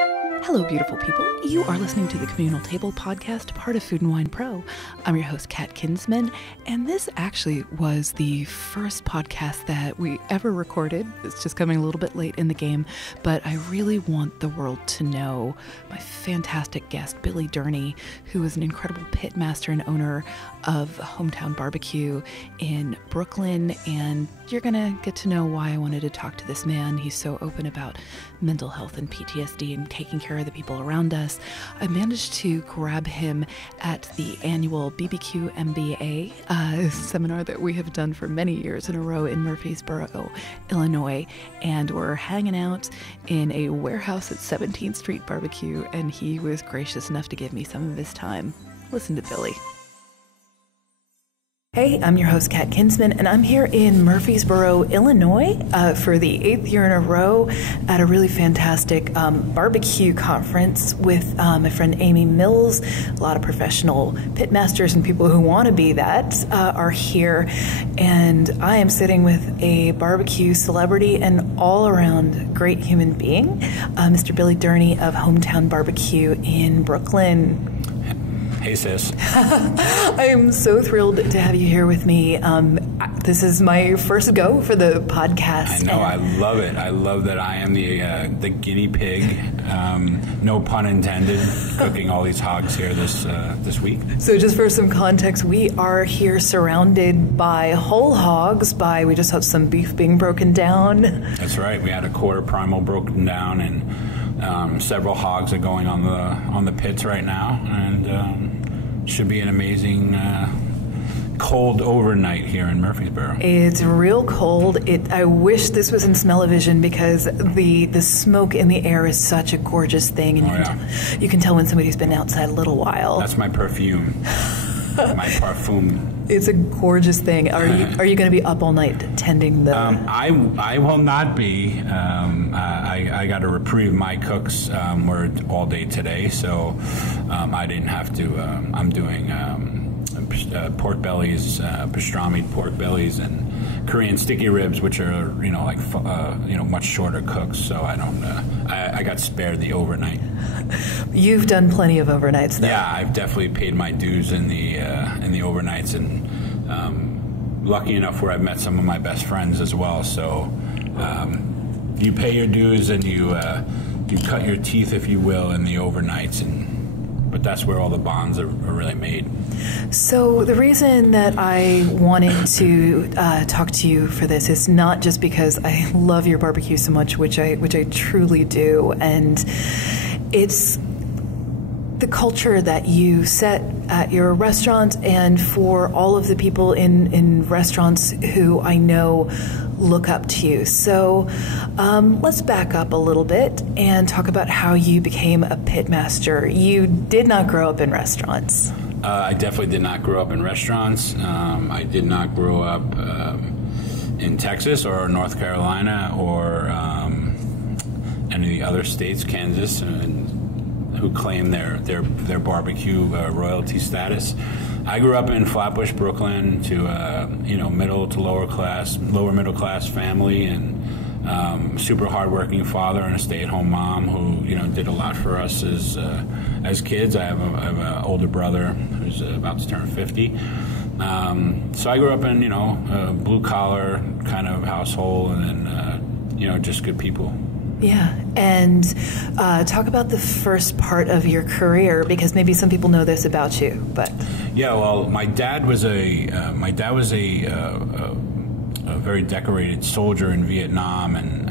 Hello, beautiful people. You are listening to the Communal Table podcast, part of Food and Wine Pro. I'm your host, Kat Kinsman, and this actually was the first podcast that we ever recorded. It's just coming a little bit late in the game, but I really want the world to know my fantastic guest, Billy Durney, who is an incredible pitmaster and owner of Hometown BBQ in Brooklyn, and you're going to get to know why I wanted to talk to this man. He's so open about mental health and PTSD and taking care of the people around us. I managed to grab him at the annual BBQ MBA seminar that we have done for many years in a row in Murfreesboro, Illinois, and we're hanging out in a warehouse at 17th Street Barbecue, and he was gracious enough to give me some of his time. Listen to Billy. Hey, I'm your host, Kat Kinsman, and I'm here in Murfreesboro, Illinois for the 8th year in a row at a really fantastic barbecue conference with my friend Amy Mills. A lot of professional pitmasters and people who want to be that are here, and I am sitting with a barbecue celebrity and all-around great human being, Mr. Billy Durney of Hometown BBQ in Brooklyn. Hey, sis. I am so thrilled to have you here with me. This is my first go for the podcast. I know. I love it. I love that I am the guinea pig, no pun intended, cooking all these hogs here this week. So just for some context, we are here surrounded by whole hogs. We just have some beef being broken down. That's right. We had a quarter primal broken down, and several hogs are going on the pits right now, and should be an amazing cold overnight here in Murfreesboro. It's real cold. I wish this was in smell-o-vision because the smoke in the air is such a gorgeous thing, and you can tell when somebody's been outside a little while. That's my perfume. My parfum. It's a gorgeous thing. Are you going to be up all night tending the? I will not be. I got to reprieve. My cooks were all day today, so I didn't have to. I'm doing pork bellies, pastrami pork bellies, and Korean sticky ribs, which are much shorter cooks. So I don't. I got spared the overnight. You've done plenty of overnights, though. Yeah, I've definitely paid my dues in the overnights, and lucky enough where I've met some of my best friends as well. So you pay your dues and you cut your teeth, if you will, in the overnights, but that's where all the bonds are really made. So the reason that I wanted to talk to you for this is not just because I love your barbecue so much, which I truly do, and it's the culture that you set at your restaurant and for all of the people in restaurants who I know look up to you. So let's back up a little bit and talk about how you became a pitmaster. You did not grow up in restaurants. I definitely did not grow up in restaurants. I did not grow up in Texas or North Carolina or any of the other states, Kansas, who claim their barbecue royalty status. I grew up in Flatbush, Brooklyn, to middle to lower middle class family, and super hardworking father and a stay-at-home mom who did a lot for us as kids. I have an older brother who's about to turn 50. So I grew up in a blue collar kind of household, and then just good people. Yeah, and talk about the first part of your career, because maybe some people know this about you, but yeah. Well, my dad was a very decorated soldier in Vietnam, and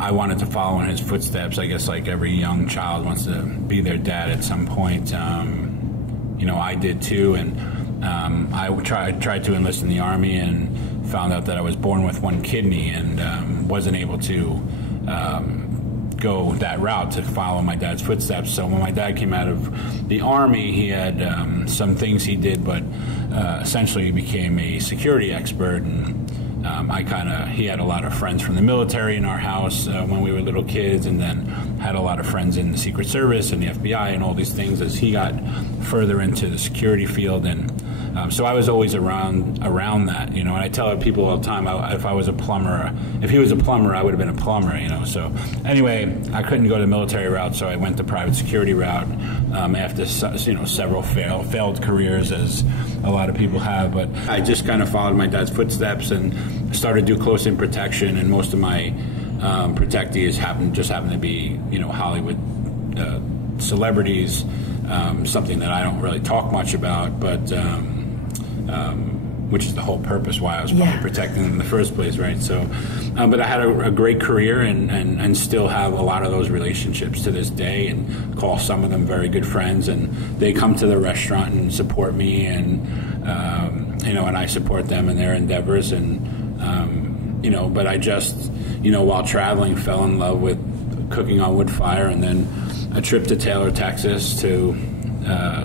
I wanted to follow in his footsteps. I guess like every young child wants to be their dad at some point. I did too, and I tried to enlist in the Army and found out that I was born with one kidney and wasn't able to go that route to follow my dad's footsteps. So when my dad came out of the Army, he had some things he did, but essentially he became a security expert, and he had a lot of friends from the military in our house when we were little kids, and then had a lot of friends in the Secret Service and the FBI and all these things as he got further into the security field. And So I was always around that, you know. And I tell people all the time, if he was a plumber, I would have been a plumber, you know. So anyway, I couldn't go the military route, so I went the private security route after, you know, several failed careers, as a lot of people have. But I just kind of followed my dad's footsteps and started to do close-in protection, and most of my protectees happened to be, you know, Hollywood celebrities, something that I don't really talk much about, but which is the whole purpose why I was probably protecting them in the first place, right? So, but I had a great career and still have a lot of those relationships to this day, and call some of them very good friends, and they come to the restaurant and support me, and you know, and I support them in their endeavors, and you know, but I just, you know, while traveling, fell in love with cooking on wood fire, and then a trip to Taylor, Texas, to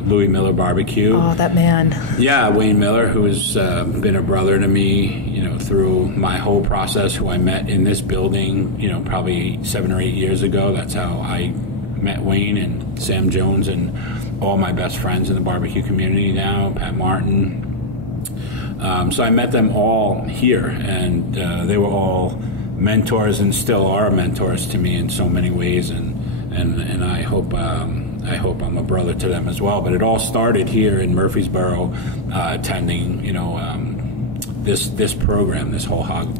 Louis Miller Barbecue. Oh, that man. Yeah, Wayne Miller, who has been a brother to me, you know, through my whole process, who I met in this building, you know, probably 7 or 8 years ago. That's how I met Wayne, and Sam Jones, and all my best friends in the barbecue community now, Pat Martin. So I met them all here, and they were all mentors and still are mentors to me in so many ways, and I hope I'm a brother to them as well. But it all started here in Murfreesboro, attending, you know, this program, this whole hog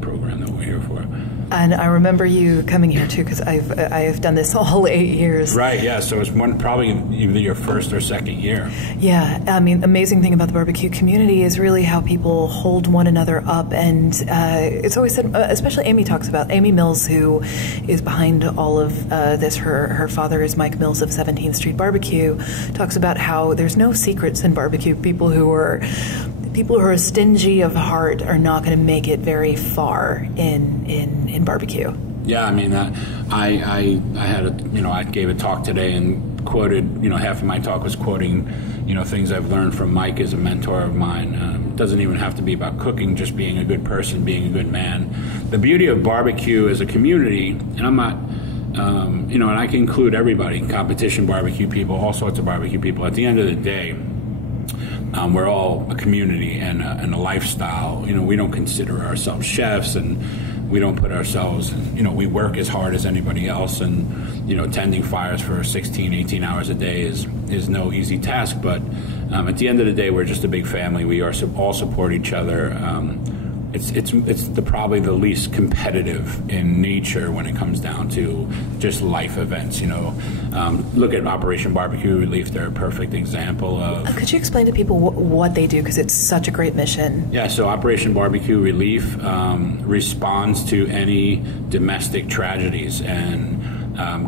program that we're here for. And I remember you coming here too, because I've done this all 8 years. Right, yeah. So it's probably either your first or second year. Yeah, I mean, amazing thing about the barbecue community is really how people hold one another up, and it's always said, especially Amy talks about, Amy Mills, who is behind all of this. Her father is Mike Mills of 17th Street Barbecue. Talks about how there's no secrets in barbecue. People who are stingy of heart are not going to make it very far in barbecue. Yeah, I mean, I gave a talk today and quoted, you know, half of my talk was quoting, you know, things I've learned from Mike as a mentor of mine. It doesn't even have to be about cooking, just being a good person, being a good man. The beauty of barbecue as a community, and I'm not, you know, and I can include everybody, competition barbecue people, all sorts of barbecue people. At the end of the day, we're all a community and a lifestyle. You know, we don't consider ourselves chefs, and we don't put ourselves, you know, we work as hard as anybody else, and, you know, tending fires for 16, 18 hours a day is no easy task. But at the end of the day, we're just a big family. We all support each other. It's probably the least competitive in nature when it comes down to just life events. You know, look at Operation BBQ Relief; they're a perfect example of. Could you explain to people what they do, because it's such a great mission? Yeah, so Operation BBQ Relief responds to any domestic tragedies and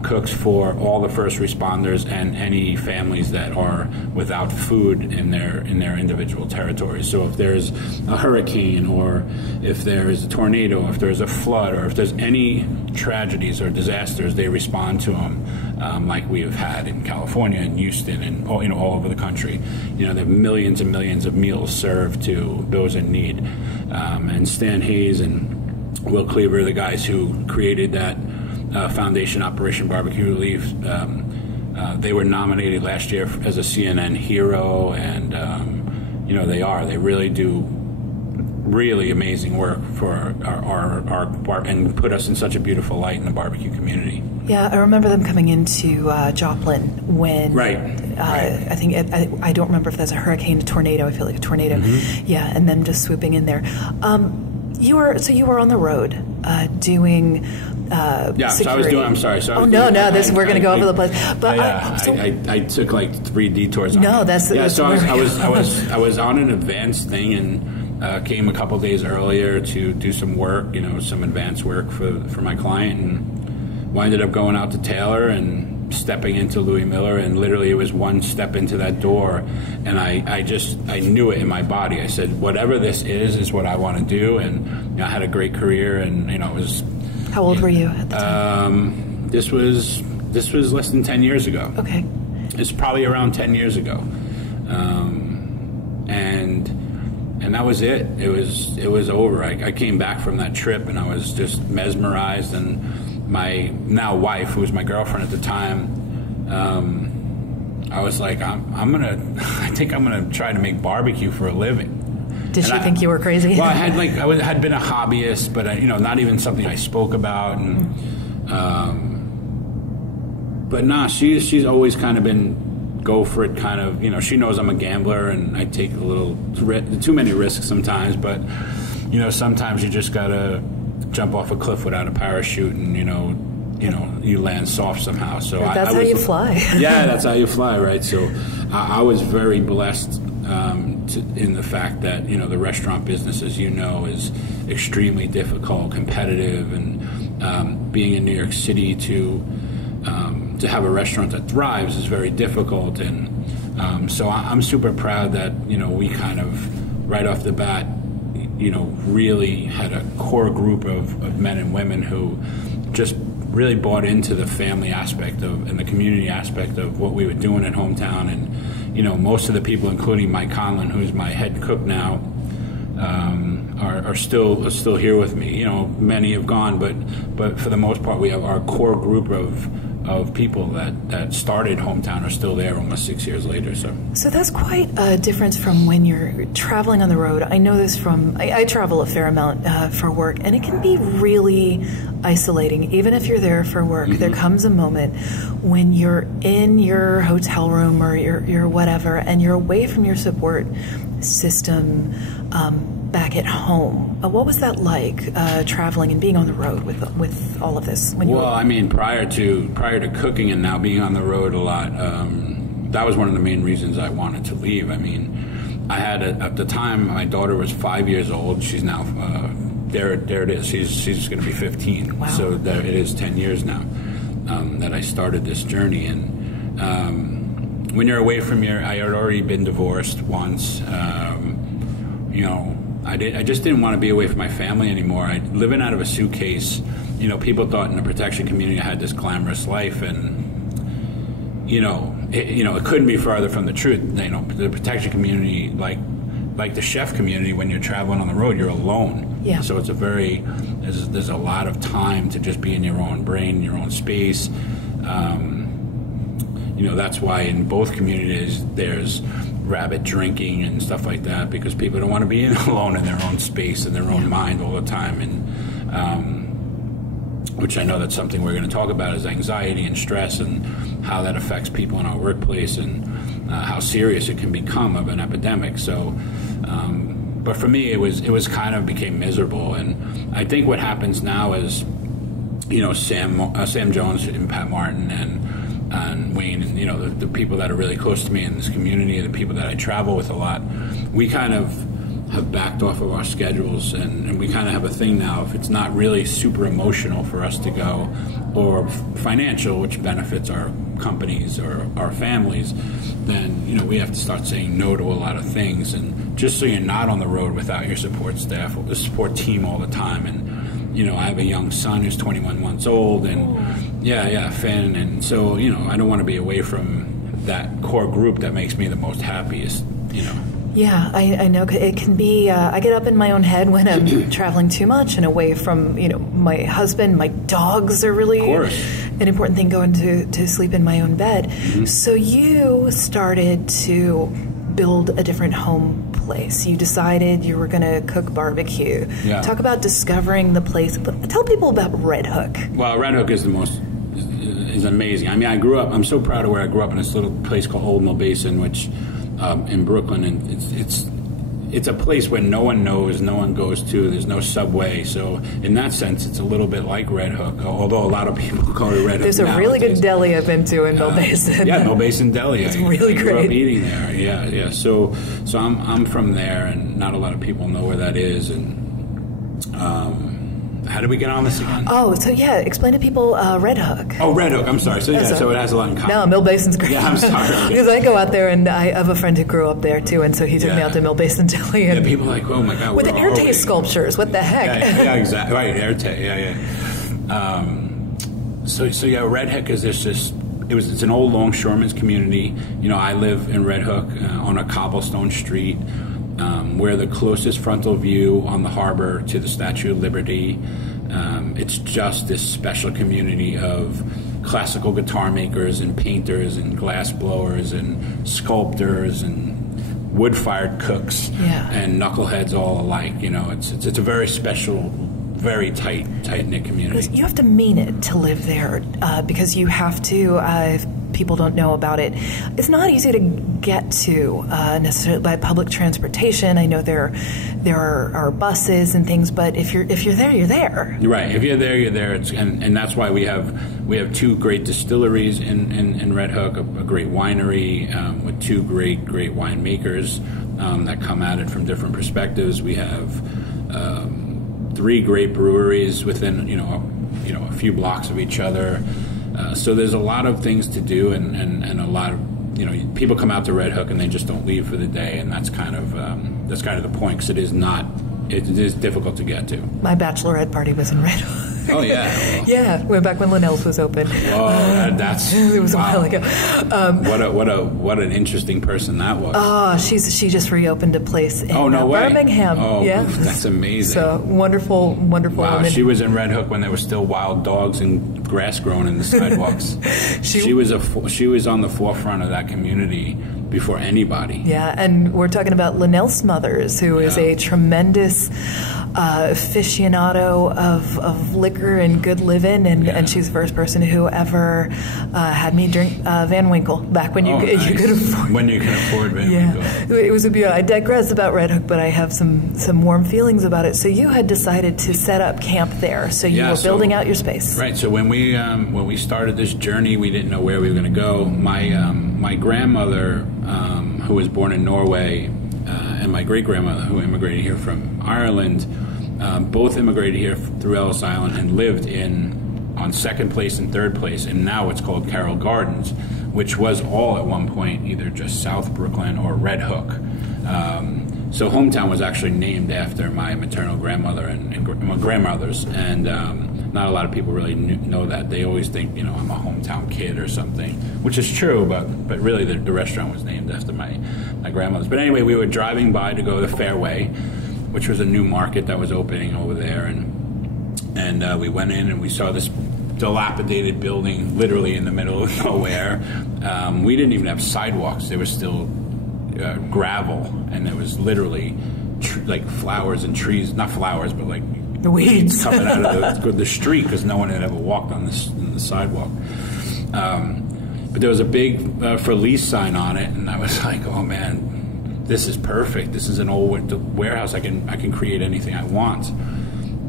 cooks for all the first responders and any families that are without food in their individual territories. So if there's a hurricane, or if there is a tornado, if there's a flood, or if there's any tragedies or disasters, they respond to them, like we have had in California and Houston and all, you know, all over the country. You know, there are millions and millions of meals served to those in need. And Stan Hayes and Will Cleaver, the guys who created that foundation, Operation BBQ Relief, they were nominated last year as a CNN hero, and you know, they really do really amazing work for our and put us in such a beautiful light in the barbecue community. Yeah, I remember them coming into Joplin when right. I think I don't remember if that's a hurricane, a tornado. I feel like a tornado. Mm-hmm. Yeah, and them just swooping in there. You were on the road doing. Yeah, security. So I was doing. I'm sorry. So we're going to go over the place. But I took like 3 detours. No, that's so I was on an advanced thing, and came a couple days earlier to do some work, you know, some advanced work for my client, and winded up going out to Taylor and stepping into Louis Miller, and literally it was one step into that door, and I knew it in my body. I said, whatever this is what I want to do, and you know, I had a great career, and you know, it was. How old were you at the time? This was less than 10 years ago. Okay. It's probably around 10 years ago, and that was it. It was over. I came back from that trip, and I was just mesmerized. And my now wife, who was my girlfriend at the time, I was like, I think I'm gonna try to make barbecue for a living. Did she think you were crazy? Well, I had been a hobbyist, but not even something I spoke about. And but nah, she's always kind of been go for it. Kind of, she knows I'm a gambler, and I take a little too many risks sometimes. But sometimes you just gotta jump off a cliff without a parachute, and you land soft somehow. So that's how you fly. Yeah, that's how you fly, right? So I was very blessed. In the fact that the restaurant business, as you know, is extremely difficult, competitive, and being in New York City to have a restaurant that thrives is very difficult. And so I'm super proud that we kind of right off the bat really had a core group of men and women who just really bought into the family aspect and the community aspect of what we were doing at Hometown. And most of the people, including Mike Conlon, who's my head cook now, are still here with me. Many have gone, but for the most part, we have our core group of people that started Hometown are still there almost 6 years later. So that's quite a difference from when you're traveling on the road. I know this from I travel a fair amount for work, and it can be really isolating. Even if you're there for work, there comes a moment when you're in your hotel room or your whatever, and you're away from your support system back at home. What was that like, traveling and being on the road with all of this? Prior to cooking and now being on the road a lot, that was one of the main reasons I wanted to leave. I had at the time my daughter was 5 years old. She's now there it is. She's going to be 15. Wow. So there it is. 10 years now that I started this journey. And when you're away from I had already been divorced once. I just didn't want to be away from my family anymore. Living out of a suitcase, people thought in the protection community I had this glamorous life, and it couldn't be farther from the truth. The protection community, like the chef community, when you're traveling on the road, you're alone. Yeah. So it's there's a lot of time to just be in your own brain, your own space. That's why in both communities there's rabid drinking and stuff like that, because people don't want to be alone in their own space and their own mind all the time. And which I know that's something we're going to talk about, is anxiety and stress and how that affects people in our workplace, and how serious it can become of an epidemic. So but for me it was kind of became miserable. And I think what happens now is Sam Jones and Pat Martin and Wayne, and the people that are really close to me in this community, the people that I travel with a lot, we kind of have backed off of our schedules, and we kind of have a thing now. If it's not really super emotional for us to go, or financial, which benefits our companies or our families, then we have to start saying no to a lot of things. And just so you're not on the road without your support staff or the support team all the time. And I have a young son who's 21 months old, and Finn, and so I don't want to be away from that core group that makes me the most happiest. Yeah, I know it can be. I get up in my own head when I'm traveling too much and away from my husband. My dogs are really an important thing, going to sleep in my own bed. Mm-hmm. So you started to build a different home place. You decided you were going to cook barbecue. Yeah. Talk about discovering the place. But tell people about Red Hook. Well, Red Hook is is amazing. I'm so proud of where I grew up, in this little place called Old Mill Basin, which in Brooklyn, and it's a place where no one knows, no one goes to. There's no subway, so in that sense, it's a little bit like Red Hook. Although a lot of people call it Red Hook. There's a really good deli I've been to in Mill Basin. Yeah, Mill Basin Deli. It's really great. I grew up eating there. Yeah. So I'm from there, and not a lot of people know where that is. And how did we get on this again? Oh, so explain to people Red Hook. Oh, Red Hook. I'm sorry. So so it has a lot in common. No, Mill Basin's great. Yeah, I'm sorry. Because I go out there, and I have a friend who grew up there too, and so he took me out to Mill Basin Deli. And people are like, oh my God, with the airtaste sculptures. What the heck? Yeah, exactly. Right, airtaste. Yeah. Red Hook is it's an old longshoreman's community. I live in Red Hook on a cobblestone street. We're the closest frontal view on the harbor to the Statue of Liberty. It's just this special community of classical guitar makers and painters and glass blowers and sculptors and wood-fired cooks and knuckleheads all alike. You know, it's a very special, very tight-knit community. You have to mean it to live there, because you have to, if people don't know about it, it's not easy to get to necessarily by public transportation. I know there are buses and things, but if you're there, you're there. Right. If you're there, you're there. And that's why we have two great distilleries in Red Hook, a great winery with two great winemakers that come at it from different perspectives. We have 3 great breweries within a few blocks of each other. So there's a lot of things to do, and a lot of people come out to Red Hook and they just don't leave for the day, and that's kind of the point, because it is difficult to get to. My bachelorette party was in Red Hook. Oh yeah, yeah, way back when Linnell's was open. Oh, that's it was wow. a while ago. What an interesting person that was. Oh, she just reopened a place in Birmingham. Oh, yeah, that's amazing. So wonderful Wow, woman. she was in Red Hook when there were still wild dogs and grass growing in the sidewalks. she was on the forefront of that community before anybody. Yeah, and we're talking about Linnell Smothers, who is a tremendous aficionado of liquor and good living, and she's the first person who ever had me drink Van Winkle back when you could afford. When you can afford Van Winkle. It was a beauty. I digress about Red Hook, but I have some warm feelings about it. So you had decided to set up camp there. So you were building out your space. Right. So when we started this journey, we didn't know where we were going to go. My grandmother, who was born in Norway, and my great-grandmother, who immigrated here from Ireland, both immigrated here through Ellis Island and lived on Second Place and Third Place, and now it's called Carroll Gardens, which was all at one point either just South Brooklyn or Red Hook. So Hometown was actually named after my maternal grandmother and my grandmothers, and not a lot of people really know that. They always think, I'm a hometown kid or something, which is true, but really the restaurant was named after my grandmother's. But anyway, we were driving by to go to Fairway, which was a new market that was opening over there, and we went in and we saw this dilapidated building literally in the middle of nowhere. We didn't even have sidewalks. There was still gravel, and there was literally like flowers and trees, not flowers, but like the weeds coming out of the street, because no one had ever walked on the sidewalk. But there was a big for lease sign on it, and I was like, oh man, this is perfect. This is an old warehouse. I can create anything I want.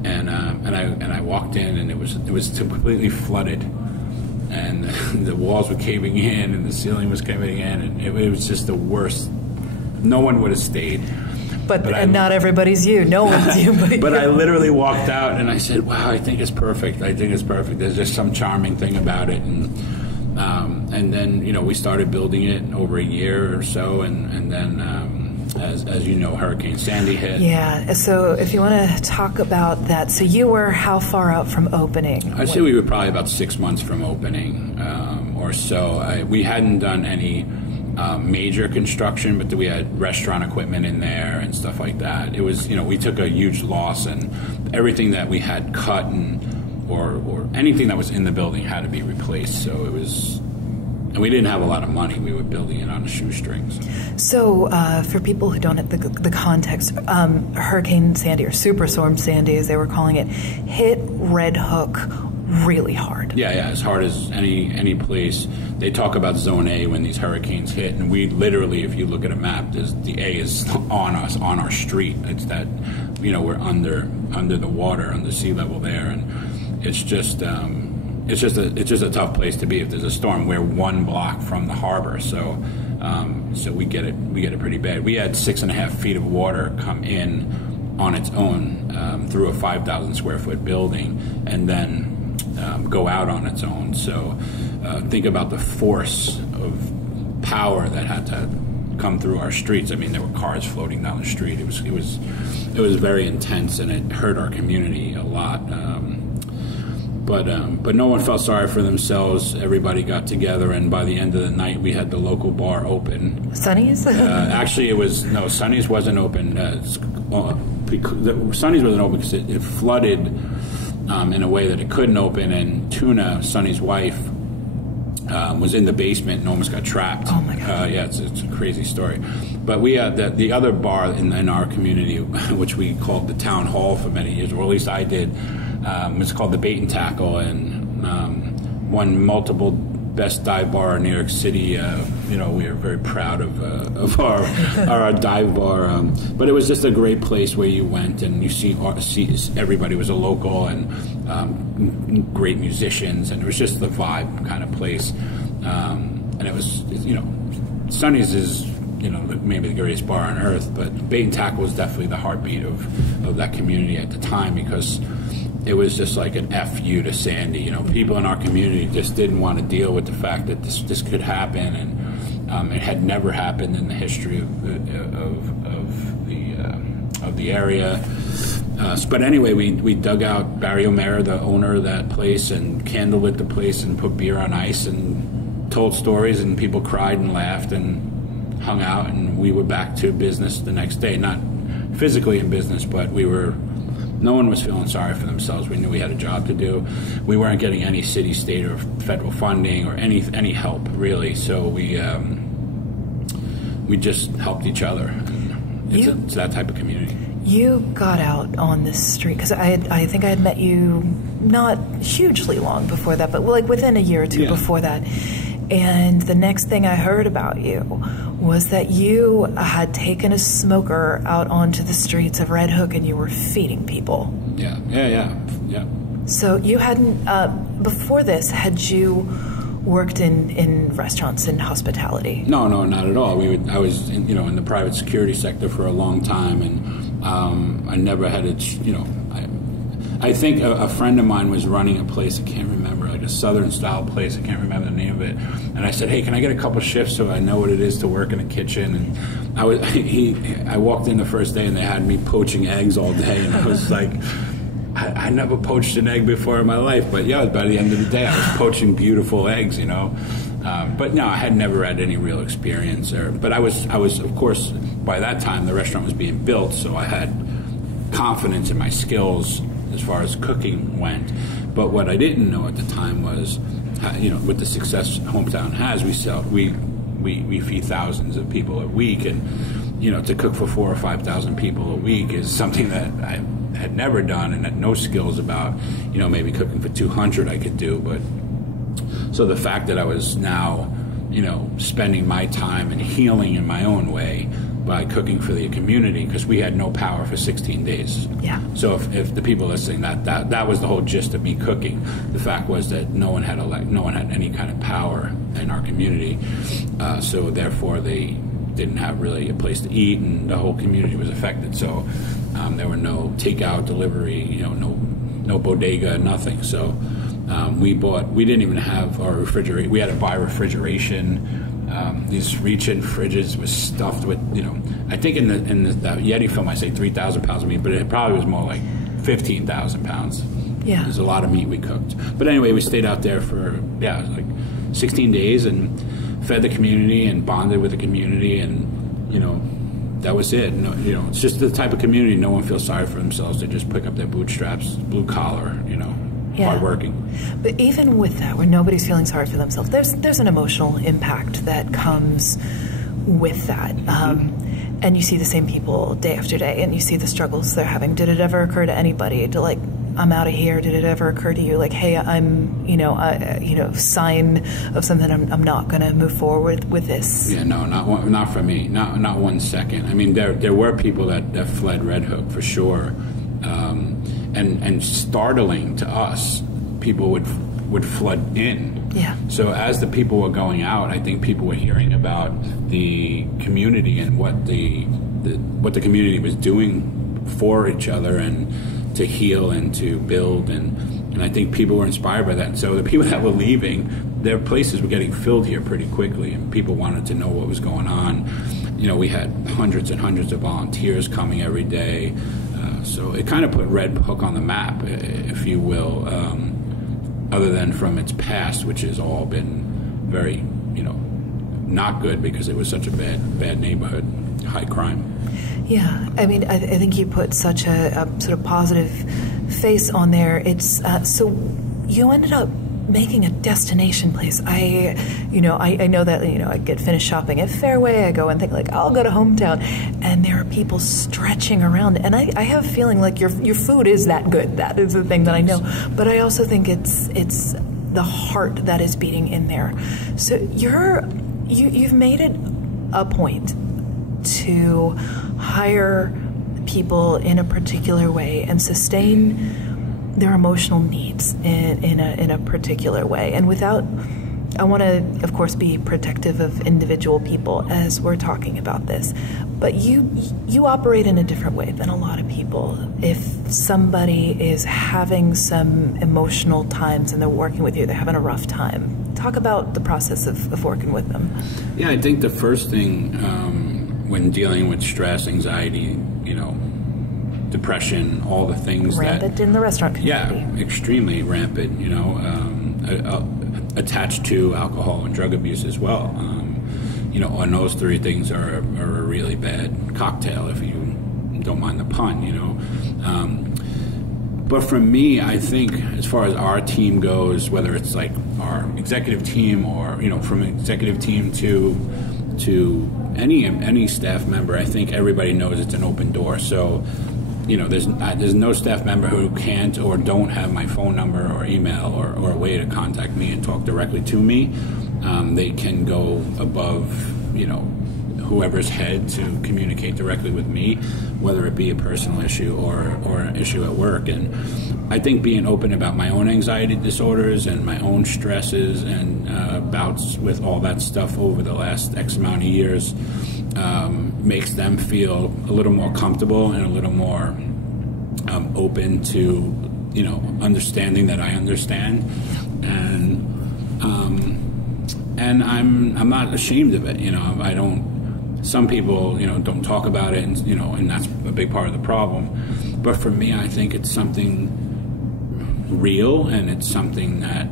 And I walked in, and it was completely flooded, and the walls were caving in, and the ceiling was caving in, and it was just the worst. No one would have stayed. But not everybody's you. No one's you. But I literally walked out and I said, wow, I think it's perfect. I think it's perfect. There's just some charming thing about it. And then, we started building it over a year or so. And then, as you know, Hurricane Sandy hit. Yeah. So if you want to talk about that. So you were how far out from opening? I'd say we were probably about 6 months from opening or so. We hadn't done any major construction, but we had restaurant equipment in there and stuff like that. It was, we took a huge loss, and everything that we had cut or anything that was in the building had to be replaced. So it was, and we didn't have a lot of money. We were building it on shoestrings. So for people who don't have the context, Hurricane Sandy, or Superstorm Sandy, as they were calling it, hit Red Hook really hard. Yeah, as hard as any place. They talk about Zone A when these hurricanes hit, and we literally, if you look at a map, the A is on us, on our street. It's that, we're under the water, under sea level there, and it's just a tough place to be. If there's a storm, we're 1 block from the harbor, so we get it pretty bad. We had 6.5 feet of water come in on its own through a 5,000 square foot building, and then go out on its own. So think about the force of power that had to come through our streets. I mean, there were cars floating down the street. It was very intense, and it hurt our community a lot. But no one felt sorry for themselves. Everybody got together, and by the end of the night, we had the local bar open. Sonny's? Actually, Sonny's wasn't open. Sonny's wasn't open because it flooded in a way that it couldn't open, and Tuna, Sonny's wife, was in the basement and almost got trapped. Oh my God. Yeah, it's a crazy story. But we the other bar in our community, which we called the Town Hall for many years, or at least I did, it's called the Bait and Tackle, and won multiple best dive bar in New York City. We are very proud of our dive bar. But it was just a great place where you went and you see everybody was a local and great musicians, and it was just the vibe kind of place. And it was, Sonny's is, maybe the greatest bar on earth, but Bait and Tackle was definitely the heartbeat of that community at the time, because it was just like an FU to Sandy. People in our community just didn't want to deal with the fact that this could happen, and it had never happened in the history of the area. But anyway, we dug out Barry O'Mara, the owner of that place, and candlelit the place and put beer on ice and told stories, and people cried and laughed and hung out, and we were back to business the next day. Not physically in business, but no one was feeling sorry for themselves. We knew we had a job to do. We weren't getting any city, state, or federal funding or any help, really. So we just helped each other. And it's that type of community. You got out on this street, because I think I had met you not hugely long before that, but like within a year or two before that. And the next thing I heard about you was that you had taken a smoker out onto the streets of Red Hook and you were feeding people. Yeah. So you hadn't, before this, had you worked in restaurants and hospitality? No, not at all. I was in the private security sector for a long time, and I never had I think a friend of mine was running a place, I can't remember, like a Southern-style place, I can't remember the name of it. And I said, hey, can I get a couple shifts so I know what it is to work in a kitchen? And I walked in the first day and they had me poaching eggs all day, and I was like, I never poached an egg before in my life, but yeah, by the end of the day I was poaching beautiful eggs, But no, I had never had any real experience there. But I was, of course, by that time the restaurant was being built, so I had confidence in my skills as far as cooking went. But what I didn't know at the time was, with the success Hometown has, we feed thousands of people a week, and to cook for 4,000 or 5,000 people a week is something that I had never done and had no skills about. Maybe cooking for 200 I could do, but so the fact that I was now, spending my time and healing in my own way by cooking for the community, because we had no power for 16 days. Yeah. So if the people listening, that was the whole gist of me cooking. The fact was that no one had any kind of power in our community, so therefore they didn't have really a place to eat, and the whole community was affected. So there were no takeout, delivery, no bodega, nothing. So we didn't even have our refrigerator. We had to buy refrigeration. These reach-in fridges was stuffed with, I think in the Yeti film I say 3,000 pounds of meat, but it probably was more like 15,000 pounds. Yeah. There's a lot of meat we cooked. But anyway, we stayed out there for, like 16 days and fed the community and bonded with the community, and, that was it. It's just the type of community, no one feels sorry for themselves. They just pick up their bootstraps, blue collar, hardworking. But even with that, where nobody's feeling sorry for themselves, there's an emotional impact that comes with that. And you see the same people day after day, and you see the struggles they're having. Did it ever occur to anybody to I'm out of here? Did it ever occur to you hey, I'm sign of something, I'm not going to move forward with this? Yeah, no, not for me, not 1 second. I mean, there were people that fled Red Hook for sure. And startling to us, people would flood in. Yeah. So as the people were going out, I think people were hearing about the community and what the community was doing for each other and to heal and to build, and I think people were inspired by that. And so the people that were leaving, their places were getting filled here pretty quickly, and people wanted to know what was going on. We had hundreds and hundreds of volunteers coming every day. So it kind of put Red Hook on the map, if you will, other than from its past, which has all been very, not good, because it was such a bad neighborhood, high crime. Yeah, I mean, I think you put such a sort of positive face on there. It's so you ended up making a destination place. I know that, I get finished shopping at Fairway, I go and think like, I'll go to Hometown, and there are people stretching around, and I have a feeling like your food is that good. That is the thing that I know. But I also think it's the heart that is beating in there. So you've made it a point to hire people in a particular way and sustain their emotional needs in a particular way. And I want to, of course, be protective of individual people as we're talking about this, but you operate in a different way than a lot of people. If somebody is having some emotional times and they're working with you, they're having a rough time, talk about the process of working with them. Yeah, I think the first thing when dealing with stress, anxiety, depression, all the things rampant in the restaurant community. Yeah, extremely rampant, attached to alcohol and drug abuse as well. And those three things are a really bad cocktail, if you don't mind the pun, But for me, I think as far as our team goes, whether it's like our executive team or, from executive team to any staff member, I think everybody knows it's an open door. So, there's no staff member who can't or don't have my phone number or email or a way to contact me and talk directly to me. They can go above, whoever's head to communicate directly with me, whether it be a personal issue or an issue at work. And I think being open about my own anxiety disorders and my own stresses and bouts with all that stuff over the last X amount of years makes them feel a little more comfortable and a little more open to, understanding that I understand. And I'm not ashamed of it. I don't. Some people, don't talk about it, and that's a big part of the problem. But for me, I think it's something real, and it's something that,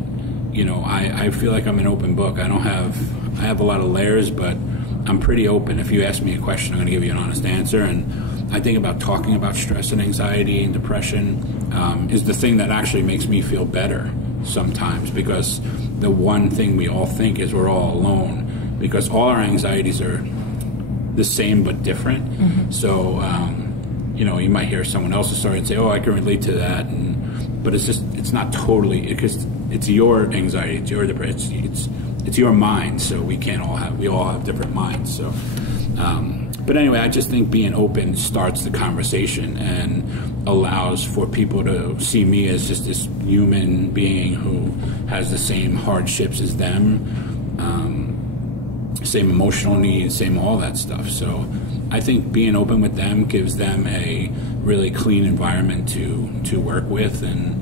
I feel like I'm an open book. I have a lot of layers, but I'm pretty open. If you ask me a question, I'm going to give you an honest answer. And I think about talking about stress and anxiety and depression is the thing that actually makes me feel better sometimes, because the one thing we all think is we're all alone, because all our anxieties are the same but different. Mm-hmm. So, you might hear someone else's story and say, oh, I can relate to that. But it's not totally, because it's your anxiety, it's your depression, it's your mind. So we all have different minds. So, but anyway, I just think being open starts the conversation and allows for people to see me as just this human being who has the same hardships as them, same emotional needs, same all that stuff. So I think being open with them gives them a really clean environment to work with, and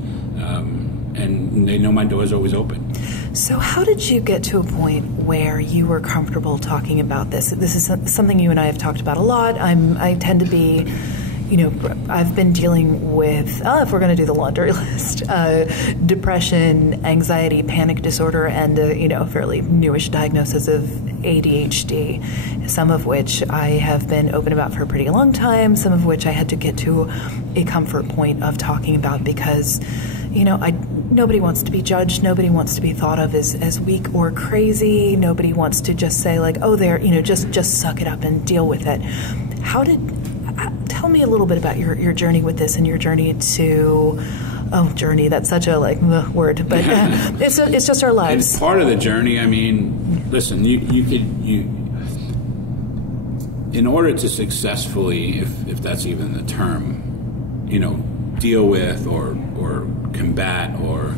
they know my door is always open. So how did you get to a point where you were comfortable talking about this? This is something you and I have talked about a lot. I tend to be, I've been dealing with, if we're going to do the laundry list, depression, anxiety, panic disorder, and a fairly newish diagnosis of ADHD, some of which I have been open about for a pretty long time, some of which I had to get to a comfort point of talking about because, nobody wants to be judged. Nobody wants to be thought of as weak or crazy. Nobody wants to just say like, oh, just suck it up and deal with it. Tell me a little bit about your journey with this and your journey to, journey, that's such a word, but it's just our lives. It's part of the journey. I mean, listen, you in order to successfully, if that's even the term, deal with or combat or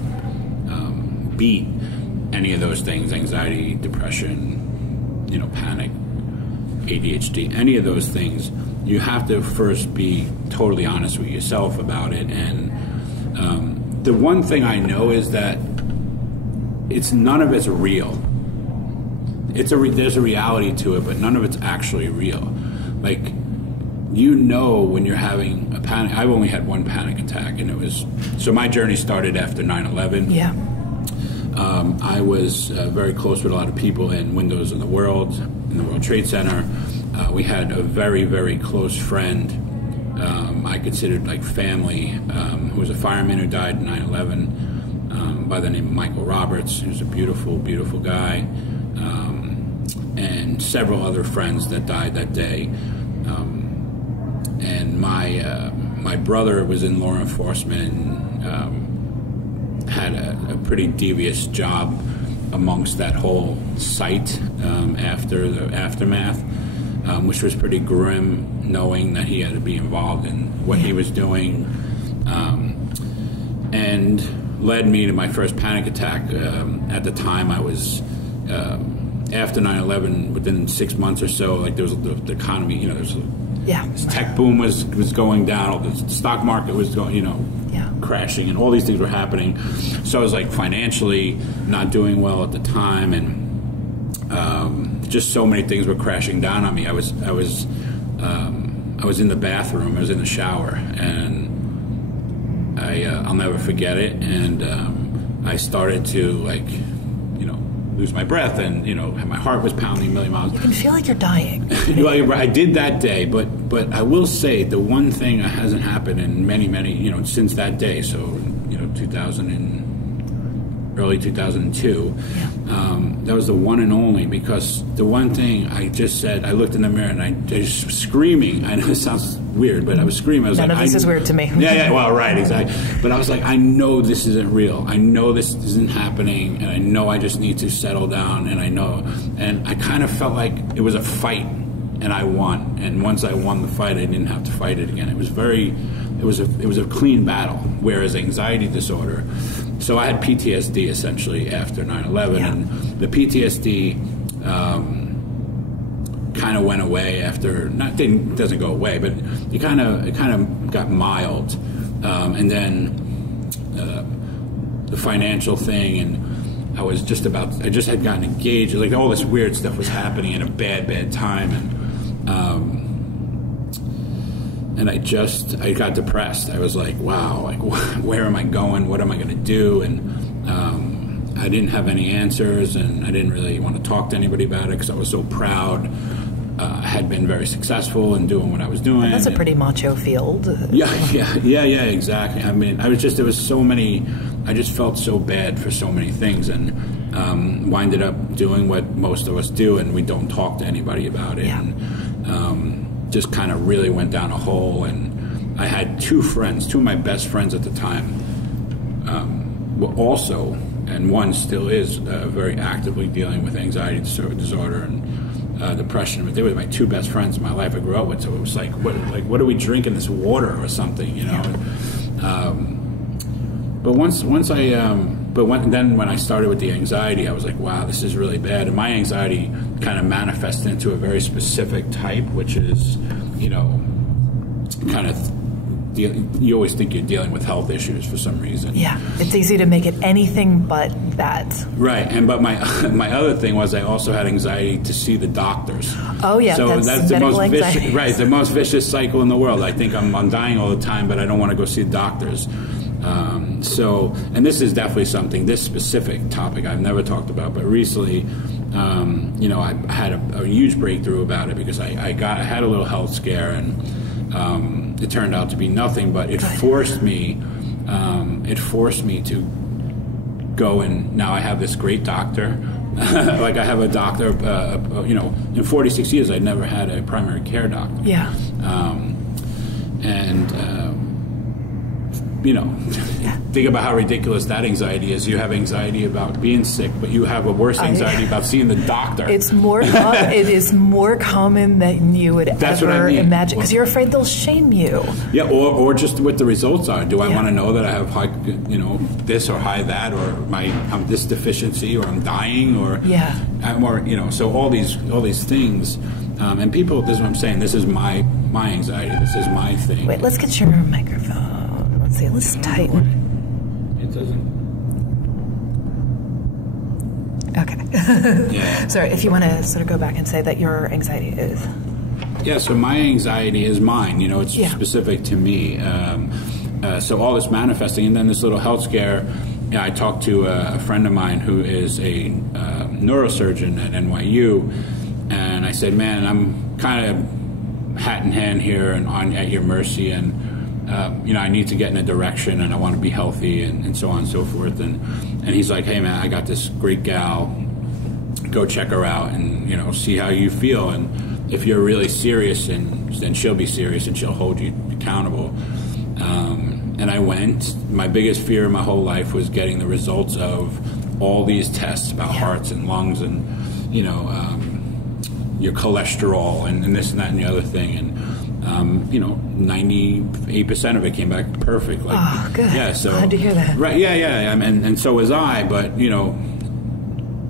beat any of those things, anxiety, depression, panic, ADHD, any of those things, you have to first be totally honest with yourself about it. And the one thing I know is that none of it's real. There's a reality to it, but none of it's actually real. Like, when you're having a panic. I've only had one panic attack, and so my journey started after 9/11. Yeah. I was very close with a lot of people in Windows of the World, in the World Trade Center. We had a very, very close friend, I considered like family, who was a fireman who died in 9/11. by the name of Michael Roberts, who's a beautiful, beautiful guy, and several other friends that died that day. And my brother was in law enforcement, had a pretty devious job amongst that whole site after the aftermath, which was pretty grim, knowing that he had to be involved in what he was doing, and led me to my first panic attack. At the time, I was after 9/11, within 6 months or so, like there was the economy, you know, there's this tech boom was going down, the stock market was going, you know, crashing, and all these things were happening. So I was like financially not doing well at the time, and just so many things were crashing down on me. I was in the bathroom, I was in the shower, and I'll never forget it. And I started to, like, you know, lose my breath, and, you know, my heart was pounding a million miles. You can feel like you're dying. Well, I did that day, but I will say the one thing that hasn't happened in many, you know, since that day. So, you know, early 2002. That was the one and only, because the one thing I just said, I looked in the mirror and I just screaming. I know it sounds weird, but I was screaming. I was None of this is weird to me. Well, right, exactly. But I was like, I know this isn't real. I know this isn't happening, and I know I just need to settle down. And I know, and I kind of felt like it was a fight, and I won. And once I won the fight, I didn't have to fight it again. It was a clean battle. Whereas anxiety disorder. So I had PTSD essentially after 9/11, and the PTSD kind of went away after. Doesn't go away, but it kind of got mild, and then the financial thing, and I just had gotten engaged. Like all this weird stuff was happening at a bad time, and I got depressed. I was like, wow, like where am I going? What am I going to do? And I didn't have any answers, and I didn't really want to talk to anybody about it because I was so proud. I had been very successful in doing what I was doing. That's a pretty macho field. Yeah, exactly. I mean, there was so many. I just felt so bad for so many things, and winded up doing what most of us do, and we don't talk to anybody about it. And, just kind of really went down a hole. And I had two of my best friends at the time, were also, and one still is, very actively dealing with anxiety disorder and depression. But they were my two best friends in my life I grew up with. So it was like, what are we drinking, this water or something, you know? But when I started with the anxiety, I was like, wow, this is really bad. And my anxiety kind of manifested into a very specific type, which is, you know, kind of, you always think you're dealing with health issues for some reason. Yeah, it's easy to make it anything but that. Right, but my other thing was I also had anxiety to see the doctors. Oh yeah, so that's the most vicious, right? The most vicious cycle in the world. I think I'm dying all the time, but I don't want to go see the doctors. And this is definitely something, this specific topic I've never talked about, but recently, you know, I had a huge breakthrough about it because I had a little health scare, and it turned out to be nothing, but it forced me to go, and now I have this great doctor. Like I have a doctor, you know, in 46 years I'd never had a primary care doctor. Yeah. You know, think about how ridiculous that anxiety is. You have anxiety about being sick, but you have a worse anxiety about seeing the doctor. It's more. It is more common than you would ever imagine, because you're afraid they'll shame you. Yeah, or just what the results are. Do I want to know that I have high, you know, this or high that, or I'm this deficiency, or I'm dying, or you know. So all these things, and people. This is what I'm saying. This is my anxiety. This is my thing. Wait, let's get your microphone. Let's see, let's tighten. It doesn't. Okay. Sorry, if you want to sort of go back and say that your anxiety is. Yeah, so my anxiety is mine. You know, it's specific to me. So all this manifesting, and then this little health scare. Yeah, I talked to a friend of mine who is a neurosurgeon at NYU, and I said, man, I'm kind of hat in hand here and at your mercy, and you know, I need to get in a direction, and I want to be healthy, and so on and so forth. And And he's like, hey man, I got this great gal, go check her out and, you know, see how you feel. And if you're really serious, then she'll be serious and she'll hold you accountable. And I went. My biggest fear in my whole life was getting the results of all these tests about hearts and lungs and, you know, your cholesterol and this and that and the other thing. And, you know, 98% of it came back perfect. Like, oh, good. Yeah, so glad to hear that. Right, yeah. And so was I. But, you know,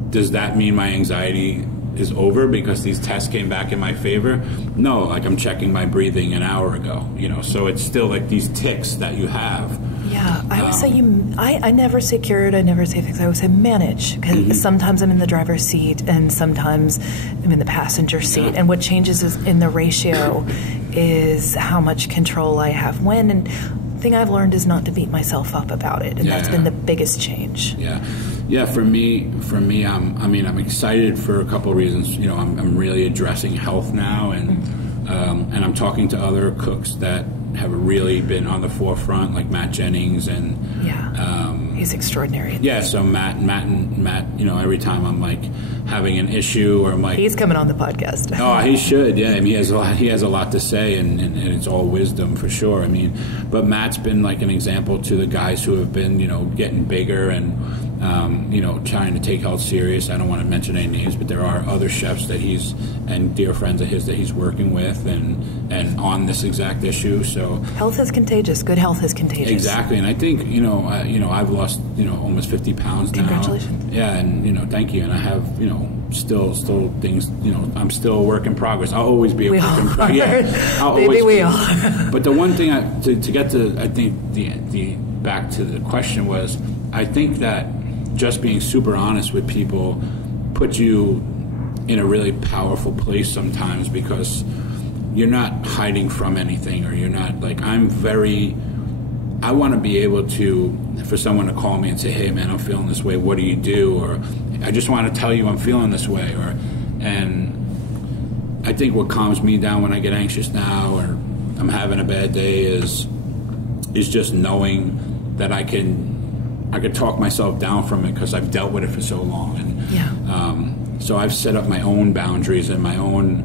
does that mean my anxiety is over because these tests came back in my favor? No, like I'm checking my breathing an hour ago, you know, so it's still like these tics that you have. Yeah, I would say I never say cured, I never say fix, I would say manage, because sometimes I'm in the driver's seat and sometimes I'm in the passenger seat, and what changes is in the ratio is how much control I have when, and the thing I've learned is not to beat myself up about it, and that's been the biggest change. Yeah, for me, I'm excited for a couple of reasons. You know, I'm really addressing health now, and I'm talking to other cooks that have really been on the forefront, like Matt Jennings, and he's extraordinary. Yeah, so Matt, you know, every time I'm like having an issue or I'm like, he's coming on the podcast. Oh, he should. Yeah, I mean, he has a lot to say, and it's all wisdom for sure. I mean, but Matt's been like an example to the guys who have been, you know, getting bigger and you know, trying to take health serious. I don't want to mention any names, but there are other chefs that he's and dear friends of his that he's working with and on this exact issue. So health is contagious. Good health is contagious. Exactly, and I think you know I've lost almost 50 pounds now. Congratulations. Yeah, and thank you. And I have still things. I'm still a work in progress. I'll always be a work in progress. Yeah, Baby, we are. But the one thing to get to, I think the back to the question was, I think that just being super honest with people puts you in a really powerful place sometimes, because you're not hiding from anything, or you're not like, I want to be able to, for someone to call me and say, hey man, I'm feeling this way, what do you do? Or I just want to tell you I'm feeling this way. And I think what calms me down when I get anxious now, or I'm having a bad day, is just knowing that I could talk myself down from it, because I've dealt with it for so long. And so I've set up my own boundaries and my own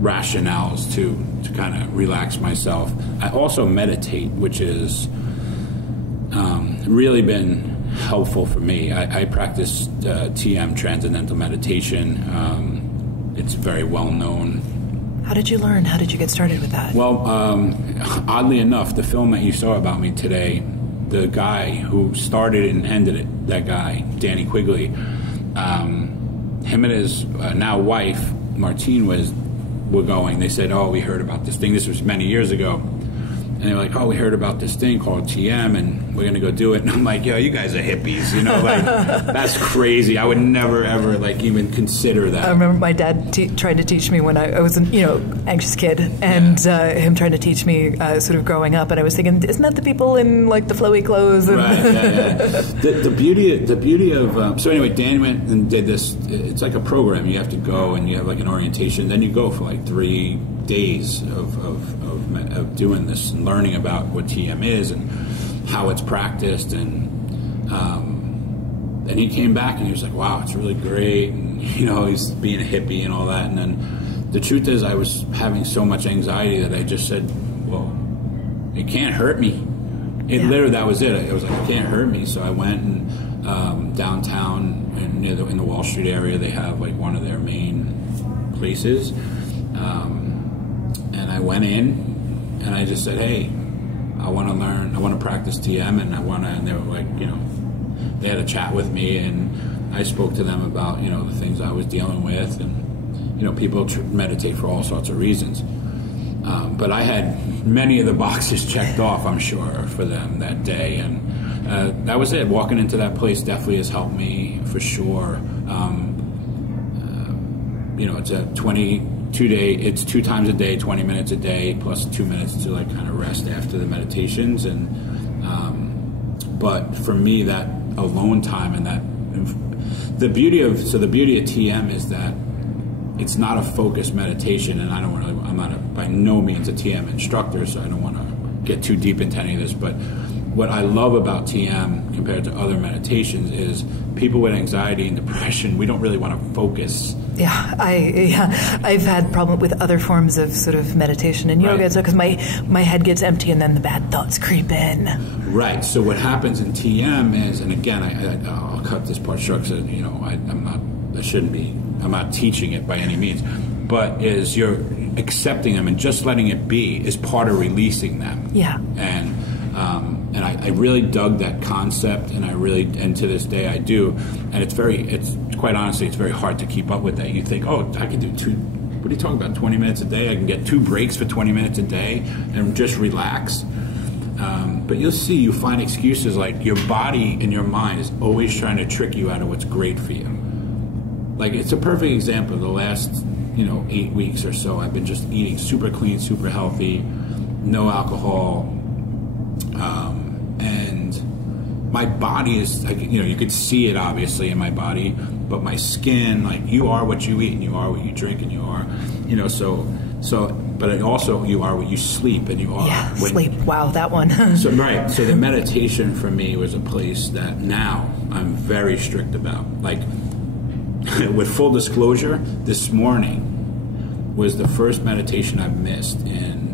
rationales to kind of relax myself. I also meditate, which is really been helpful for me. I practice TM, Transcendental Meditation. It's very well known. How did you learn? How did you get started with that? Well, oddly enough, the film that you saw about me today, the guy who started and ended it, that guy, Danny Quigley, him and his now wife, Martine, were going. They said, oh, we heard about this thing. This was many years ago. And they were like, oh, we heard about this thing called TM, and we're going to go do it. And I'm like, yo, you guys are hippies, like, that's crazy. I would never, ever, like, even consider that. I remember my dad tried to teach me when I was an, anxious kid, and him trying to teach me sort of growing up. And I was thinking, isn't that the people in, like, the flowy clothes? And right, yeah. The beauty of, so anyway, Dan went and did this. It's like a program. You have to go, and you have, like, an orientation. Then you go for, like, 3 days of doing this and learning about what TM is and how it's practiced, and he came back and he was like, wow, it's really great, and he's being a hippie and all that. And then the truth is, I was having so much anxiety that I just said, well, it can't hurt me. Literally, that was it. I was like, it can't hurt me. So I went and downtown and in the Wall Street area, they have like one of their main places, and I went in. And I just said, hey, I want to learn, I want to practice TM, and they were like, they had a chat with me, and I spoke to them about, the things I was dealing with, and, people meditate for all sorts of reasons. But I had many of the boxes checked off, I'm sure, for them that day, and that was it. Walking into that place definitely has helped me for sure. It's a 2-day, it's 2 times a day, 20 minutes a day, plus 2 minutes to like kind of rest after the meditations. And but for me, that alone time and that the beauty of TM is that it's not a focused meditation. And I'm not by no means a TM instructor, so I don't want to get too deep into any of this, but what I love about TM compared to other meditations is people with anxiety and depression, we don't really want to focus. I've had problem with other forms of sort of meditation and yoga, so because my head gets empty and then the bad thoughts creep in. Right. So what happens in TM is, and again, I'll cut this part short because I'm not teaching it by any means, but is you're accepting them and just letting it be is part of releasing them. Yeah. And I really dug that concept, and to this day I do. And it's quite honestly, it's very hard to keep up with that. You think, oh, I can do what are you talking about, 20 minutes a day? I can get 2 breaks for 20 minutes a day and just relax. But you'll see, you find excuses like your body and your mind is always trying to trick you out of what's great for you. Like, it's a perfect example. The last, 8 weeks or so, I've been just eating super clean, super healthy, no alcohol, and my body is, you could see it obviously in my body, but my skin, like, you are what you eat and you are what you drink and you are, but it also, you are what you sleep and you are. Yeah, sleep. Wow, that one. So the meditation for me was a place that now I'm very strict about. Like, with full disclosure, this morning was the first meditation I've missed in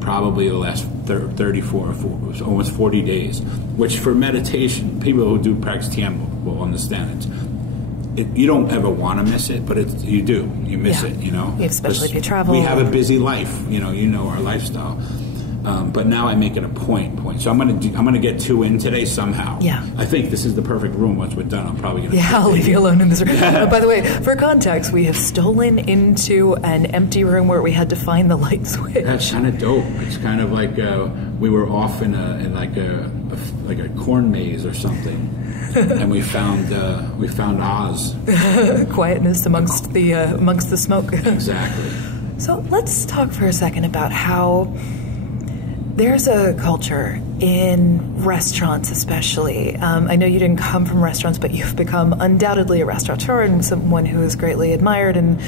probably the last 34 or almost 40 days, which for meditation, people who do practice TM will understand it. You don't ever want to miss it, but you do. You miss it, Especially if you travel. We have a busy life, our lifestyle. But now I make it a point. So I'm gonna get 2 in today somehow. Yeah. I think this is the perfect room. Once we're done, I'm probably gonna. Yeah, I'll leave you alone in this room. By the way, for context, we have stolen into an empty room where we had to find the light switch. That's kind of dope. It's kind of like we were off in a corn maze or something, and we found Oz. Quietness amongst the smoke. Exactly. So let's talk for a second about how there's a culture in restaurants, especially. I know you didn't come from restaurants, but you've become undoubtedly a restaurateur and someone who is greatly admired and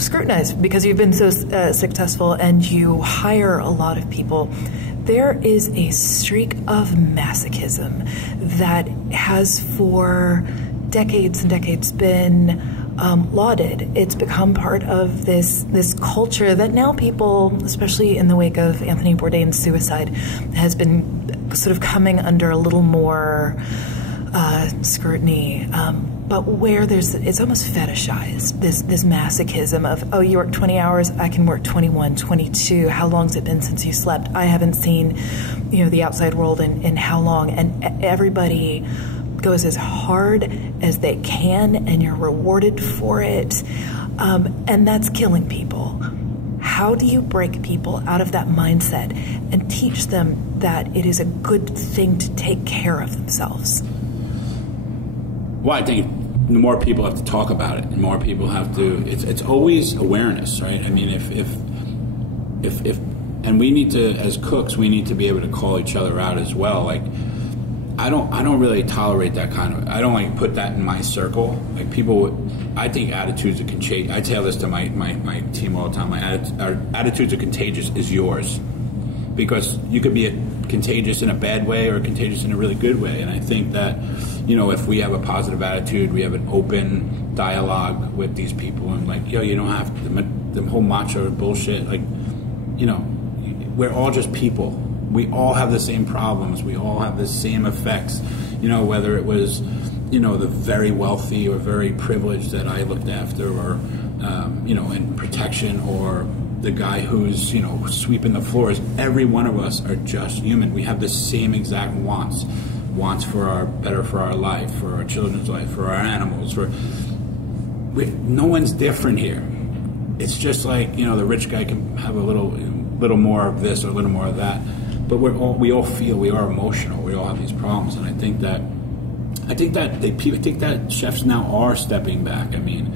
scrutinized because you've been so successful and you hire a lot of people. There is a streak of masochism that has for decades and decades been lauded. It's become part of this culture that now people, especially in the wake of Anthony Bourdain's suicide, has been sort of coming under a little more scrutiny. But where it's almost fetishized, this masochism of, oh, you work 20 hours, I can work 21, 22. How long's it been since you slept? I haven't seen, the outside world in how long? And everybody goes as hard as they can, and you're rewarded for it. And that's killing people. How do you break people out of that mindset and teach them that it is a good thing to take care of themselves? Well, I think more people have to talk about it, and more people have to. It's always awareness, right? I mean, if and we need to, as cooks, we need to be able to call each other out as well. Like, I don't really tolerate that kind of. I don't put that in my circle. Like, people, I think attitudes can change. I tell this to my team all the time. Our attitudes are contagious. Is yours, because you could be contagious in a bad way or contagious in a really good way. And I think that, if we have a positive attitude, we have an open dialogue with these people, and you don't have the whole macho bullshit. We're all just people. We all have the same problems. We all have the same effects. Whether it was, the very wealthy or very privileged that I looked after, or, in protection, or the guy who's, sweeping the floors. Every one of us are just human. We have the same exact wants for better for our life, for our children's life, for our animals. No one's different here. It's just like, the rich guy can have a little more of this or a little more of that. But we all feel, we are emotional. We all have these problems, and I think that chefs now are stepping back. I mean,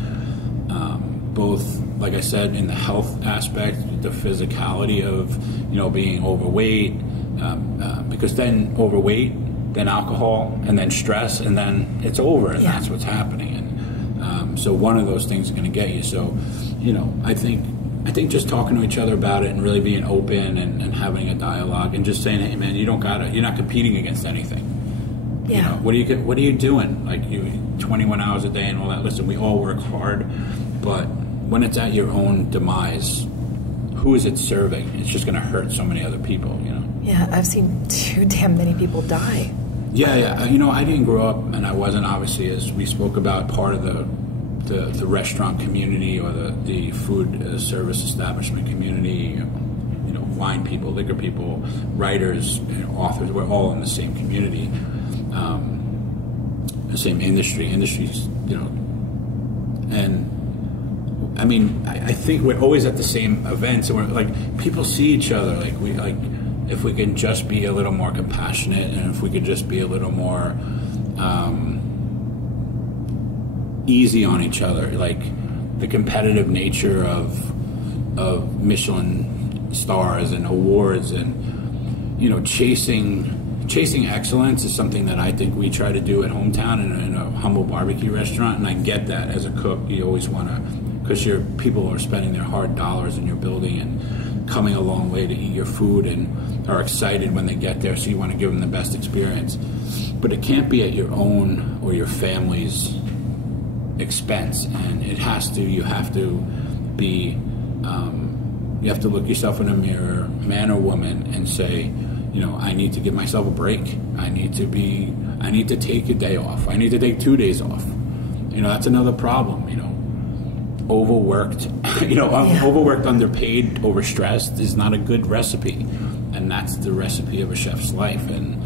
both, like I said, in the health aspect, the physicality of being overweight, because then overweight, then alcohol, and then stress, and then it's over, and that's what's happening. And so one of those things is going to get you. So, I think I think just talking to each other about it and really being open and having a dialogue and just saying, hey man, you're not competing against anything. Yeah. You know, what are you doing? Like, you 21 hours a day and all that. Listen, we all work hard, but when it's at your own demise, who is it serving? It's just going to hurt so many other people, you know? Yeah, I've seen too damn many people die. Yeah. You know, I didn't grow up, and I wasn't, obviously, as we spoke about, part of the restaurant community or the food service establishment community. You know, wine people, liquor people, writers, authors. We're all in the same community, the same industries. You know, and I mean, I think we're always at the same events, and we're like, people see each other. Like if we can just be a little more compassionate, and if we could just be a little more easy on each other, like the competitive nature of Michelin stars and awards, and you know, chasing excellence is something that I think we try to do at Hometown in a humble barbecue restaurant. And I get that as a cook, you always want to, because your people are spending their hard dollars in your building and coming a long way to eat your food and are excited when they get there, so you want to give them the best experience. But it can't be at your own or your family's expense, and you have to look yourself in a mirror, man or woman, and say, you know, I need to give myself a break. I need to take a day off. I need to take 2 days off. You know, that's another problem, you know. Overworked, overworked, underpaid, overstressed is not a good recipe, and that's the recipe of a chef's life. And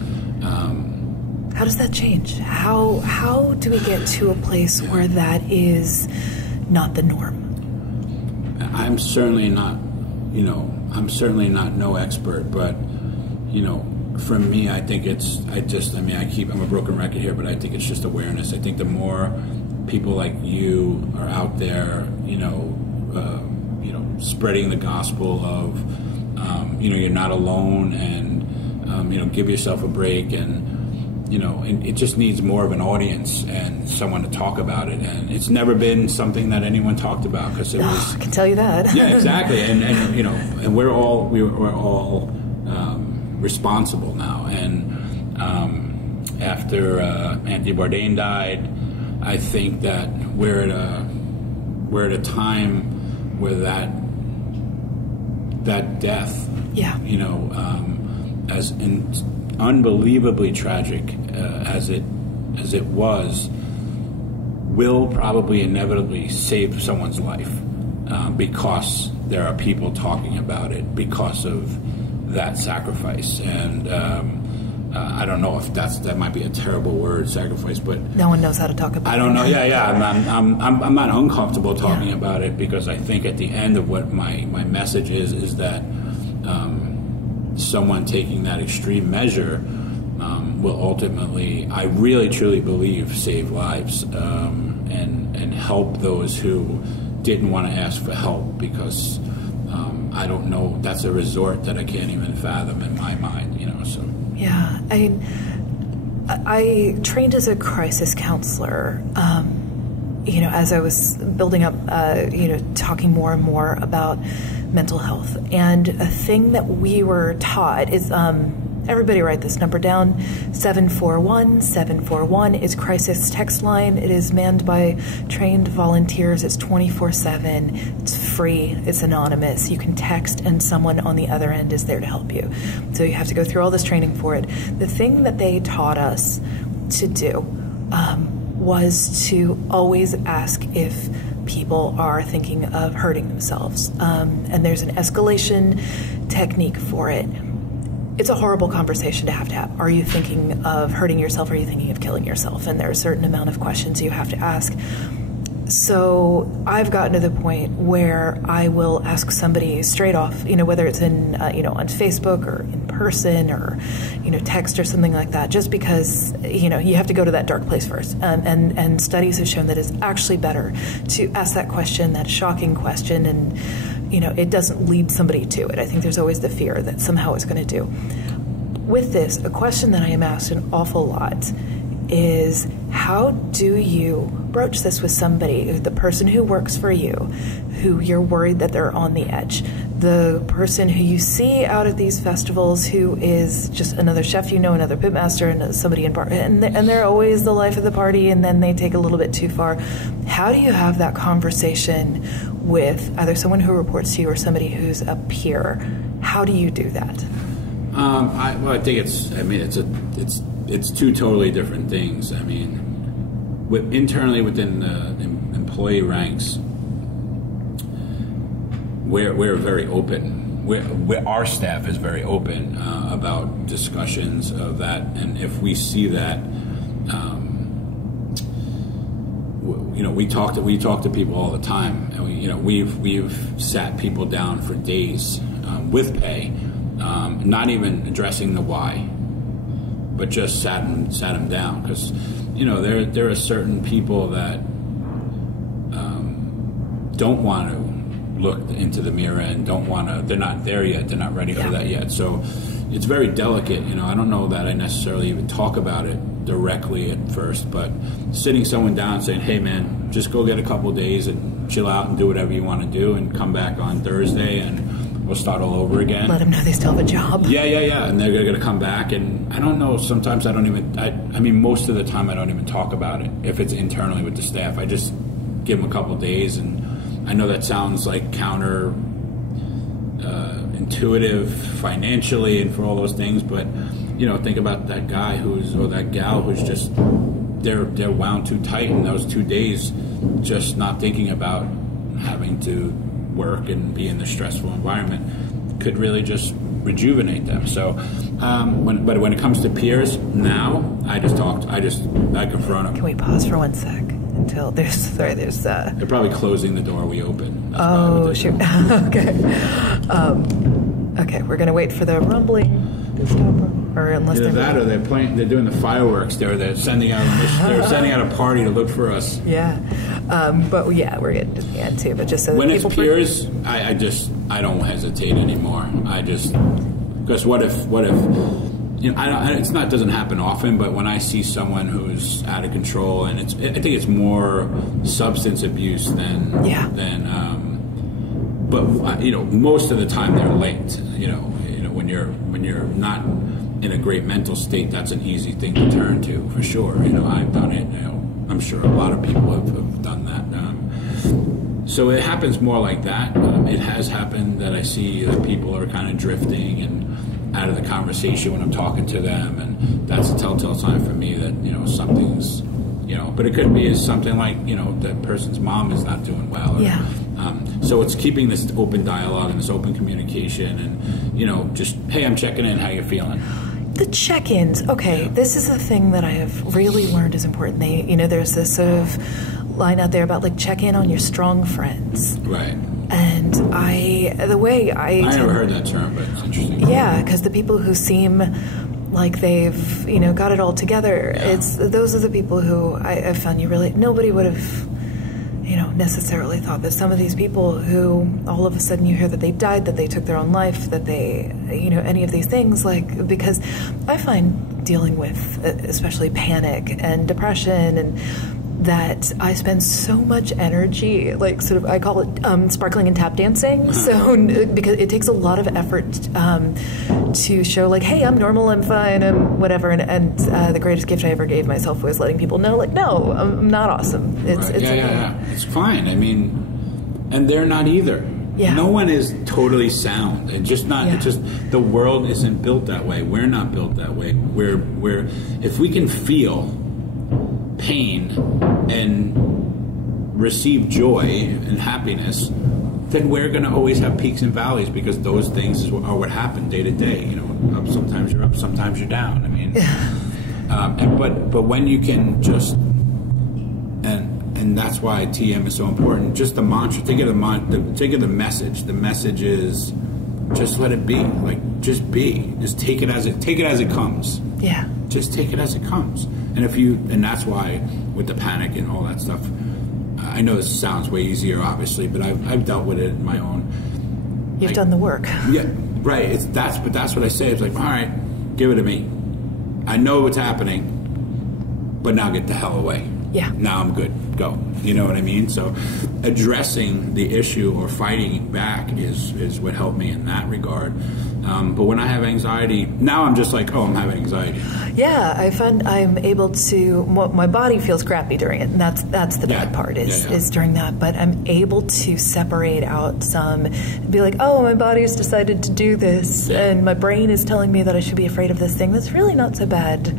how does that change? How do we get to a place where that is not the norm? I'm certainly not no expert, but you know, for me, I think I'm a broken record here, but I think it's just awareness. I think the more people like you are out there, spreading the gospel of, you're not alone, and give yourself a break, and it just needs more of an audience and someone to talk about it. And it's never been something that anyone talked about, because it was. I can tell you that. Yeah, exactly, and we're all responsible now. And after Anthony Bourdain died, I think that we're at a time where that death, as unbelievably tragic as it was, will probably inevitably save someone's life, because there are people talking about it because of that sacrifice. And I don't know if that might be a terrible word, sacrifice, but no one knows how to talk about it. I don't know. Yeah. I'm not uncomfortable talking about it, because I think at the end of what my message is that someone taking that extreme measure will ultimately, I really truly believe, save lives, and help those who didn't want to ask for help, because I don't know, that's a resort that I can't even fathom in my mind, so. Yeah, I trained as a crisis counselor, as I was building up, talking more and more about mental health. And a thing that we were taught is, everybody write this number down, 741. 741 is crisis text line. It is manned by trained volunteers. It's 24/7. It's free. It's anonymous. You can text, and someone on the other end is there to help you. So you have to go through all this training for it. The thing that they taught us to do was to always ask if people are thinking of hurting themselves. And there's an escalation technique for it. It's a horrible conversation to have. Are you thinking of hurting yourself? Are you thinking of killing yourself? And there are a certain amount of questions you have to ask. So I've gotten to the point where I will ask somebody straight off, whether it's in, on Facebook or in person or, text or something like that, just because, you have to go to that dark place first. And studies have shown that it's actually better to ask that question, that shocking question, and, it doesn't lead somebody to it. I think there's always the fear that somehow it's going to do. With this, a question that I am asked an awful lot is how do you broach this with somebody, the person who works for you, who you're worried that they're on the edge, the person who you see out at these festivals who is just another chef, another pitmaster, and somebody in bar, and they're always the life of the party, and then they take a little bit too far. How do you have that conversation with either someone who reports to you or somebody who's a peer? How do you do that? I think it's two totally different things. I mean, internally within the employee ranks, we're very open. Our staff is very open about discussions of that, and if we see that, we talk to people all the time, and we've sat people down for days with pay, not even addressing the why, but just sat them down, because there are certain people that don't want to look into the mirror and don't want to. They're not there yet. They're not ready for that yet. So it's very delicate. I don't know that I necessarily even talk about it directly at first, but sitting someone down and saying, "Hey, man, just go get a couple of days and chill out and do whatever you want to do, and come back on Thursday and we'll start all over again." Let them know they still have a job. Yeah. And they're going to come back. And I don't know, sometimes I don't even, I mean, most of the time I don't even talk about it. If it's internally with the staff, I just give them a couple of days. And I know that sounds like counter intuitive financially and for all those things, but think about that guy or that gal who's just, they're wound too tight in those 2 days, just not thinking about having to work and be in the stressful environment could really just rejuvenate them. So when it comes to peers now, I confront them. Can we pause for 1 sec until there's they're probably closing the door we open. Oh shoot. Okay, we're gonna wait for the rumbling to stop, or unless either that or they're doing the fireworks. They're sending out a party to look for us. Yeah. But yeah, we're getting to the end too. But just so when that it's peers, I don't hesitate anymore. Because what if it doesn't happen often, but when I see someone who's out of control, and I think it's more substance abuse than but most of the time they're linked. When you're not in a great mental state, that's an easy thing to turn to, for sure. I've done it. I'm sure a lot of people have done that. So it happens more like that. It has happened that I see that people are kind of drifting and out of the conversation when I'm talking to them, and that's a telltale sign for me that something's, but it could be something like that person's mom is not doing well. So it's keeping this open dialogue and this open communication, and just, hey, I'm checking in. How you feeling? The check-ins. Okay, this is a thing that I have really learned is important. There's this sort of line out there about check in on your strong friends. Right. And I never heard that term, but it's interesting. Yeah, because the people who seem like they've got it all together, those are the people who I found nobody would have necessarily thought that some of these people who all of a sudden you hear that they died, that they took their own life, that they any of these things, because I find dealing with especially panic and depression and that I spend so much energy, I call it sparkling and tap dancing. So because it takes a lot of effort to show hey, I'm normal, I'm fine, I'm whatever. And the greatest gift I ever gave myself was letting people know no, I'm not awesome. It's it's fine. I mean, and they're not either. Yeah. No one is totally sound. It's just not. It's just the world isn't built that way. We're not built that way. We're if we can feel pain and receive joy and happiness, then we're going to always have peaks and valleys, because those things are what happen day to day. Sometimes you're up, sometimes you're down. I mean, but when you can just and that's why TM is so important. Just the mantra. Think of the message. The message is just let it be. Just be. Just take it as it comes. Yeah. Just take it as it comes. And that's why with the panic and all that stuff, I know this sounds way easier, obviously, but I've dealt with it in my own. You've done the work. Yeah, right. That's what I say. It's all right, give it to me. I know what's happening, but now get the hell away. Yeah. Now I'm good. Go. You know what I mean? So addressing the issue or fighting back is what helped me in that regard. But when I have anxiety, now I'm just like, oh, I'm having anxiety. Yeah, I find I'm able to, my body feels crappy during it, and that's the bad part is during that, but I'm able to separate out some, be like, oh, my body's decided to do this, and my brain is telling me that I should be afraid of this thing. That's really not so bad,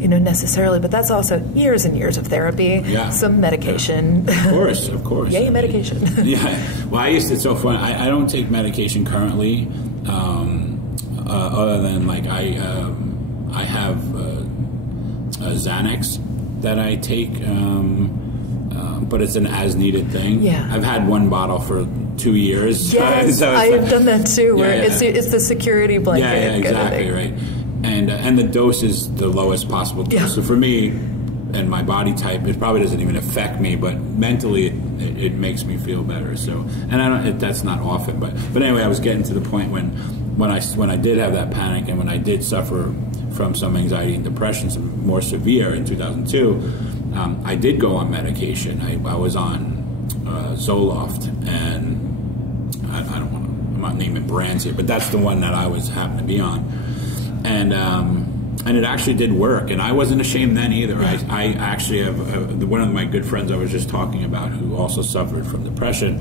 necessarily, but that's also years and years of therapy, some medication. Of course. Yay, medication. Well, it's so fun. I don't take medication currently, other than like I have Xanax that I take, but it's an as-needed thing. Yeah. I've had one bottle for 2 years. Yes, so I have done that too, where it's the security blanket. Yeah, exactly, right. And the dose is the lowest possible dose. Yeah. So for me and my body type, it probably doesn't even affect me, but mentally it makes me feel better. So, and that's not often, but anyway, I was getting to the point when I did have that panic and when I did suffer from some anxiety and depression, some more severe in 2002, I did go on medication. I was on Zoloft, and I'm not naming brands here, but that's the one that I happened to be on, and it actually did work, and I wasn't ashamed then either. I actually have one of my good friends I was just talking about who also suffered from depression.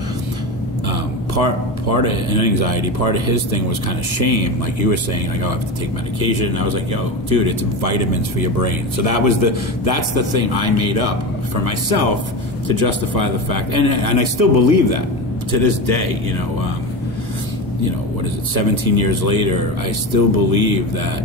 Part of an anxiety, part of his thing was kind of shame, like you were saying, like, oh, I have to take medication. And I was like, yo, dude, it's vitamins for your brain. So that's the thing I made up for myself to justify the fact, and I still believe that to this day. What is it? 17 years later, I still believe that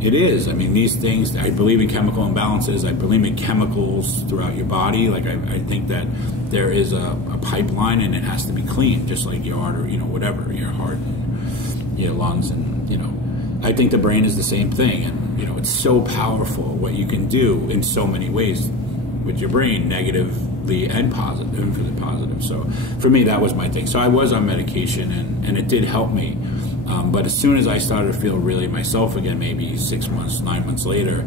it is. I mean, these things. I believe in chemical imbalances. I believe in chemicals throughout your body. Like I think that there is a pipeline, and it has to be clean, just like your artery, whatever, your heart, and your lungs, and I think the brain is the same thing, and it's so powerful what you can do in so many ways with your brain, negatively and positive. So for me, that was my thing. So I was on medication, and it did help me. But as soon as I started to feel really myself again, maybe 6 months, 9 months later,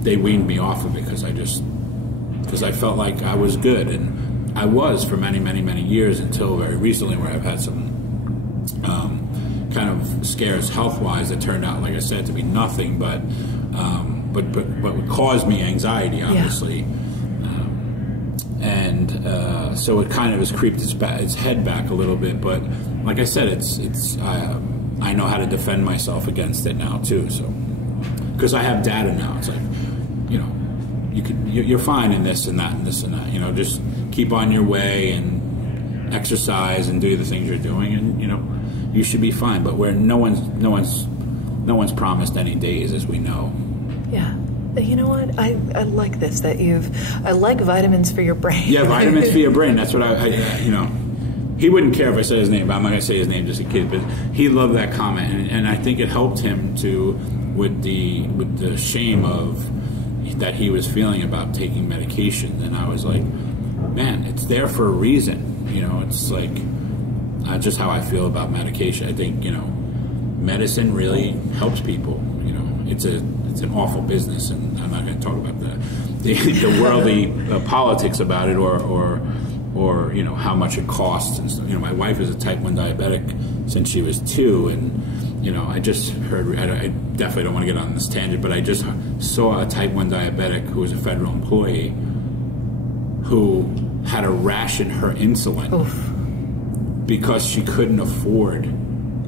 they weaned me off of it because I felt like I was good, and I was for many, many, many years until very recently, where I've had some kind of scares health-wise that turned out, like I said, to be nothing, but would cause me anxiety, obviously. So it kind of has creeped its head back a little bit, but like I said, I know how to defend myself against it now too. So, because I have data now, it's like, you're fine in this and that and this and that. Just keep on your way and exercise and do the things you're doing, and you should be fine. But where no one's promised any days, as we know. Yeah. You know what? I like this I like vitamins for your brain. Yeah, vitamins for your brain. That's what he wouldn't care if I said his name, but I'm not going to say his name just in case. But he loved that comment, and I think it helped him with the shame of that he was feeling about taking medication. And I was like, man, it's there for a reason. It's like just how I feel about medication. I think medicine really helps people. It's an awful business, and I'm not going to talk about the worldly politics about it, or how much it costs and stuff. My wife is a type 1 diabetic since she was 2, and I just heard, I definitely don't want to get on this tangent, but I just saw a type 1 diabetic who was a federal employee who had to ration her insulin. Oof. Because she couldn't afford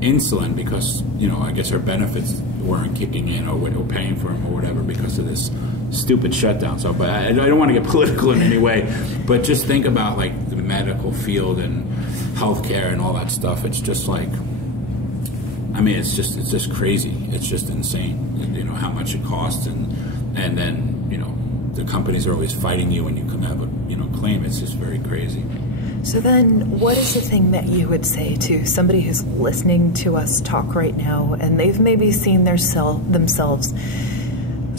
insulin, because I guess her benefits weren't kicking in, or paying for them or whatever, because of this stupid shutdown. So, but I don't want to get political in any way, but just think about like the medical field and healthcare and all that stuff. It's just like, it's just crazy. It's just insane. How much it costs, and then the companies are always fighting you when you can have a claim. It's just very crazy. So then, what is the thing that you would say to somebody who's listening to us talk right now, and they've maybe seen themselves?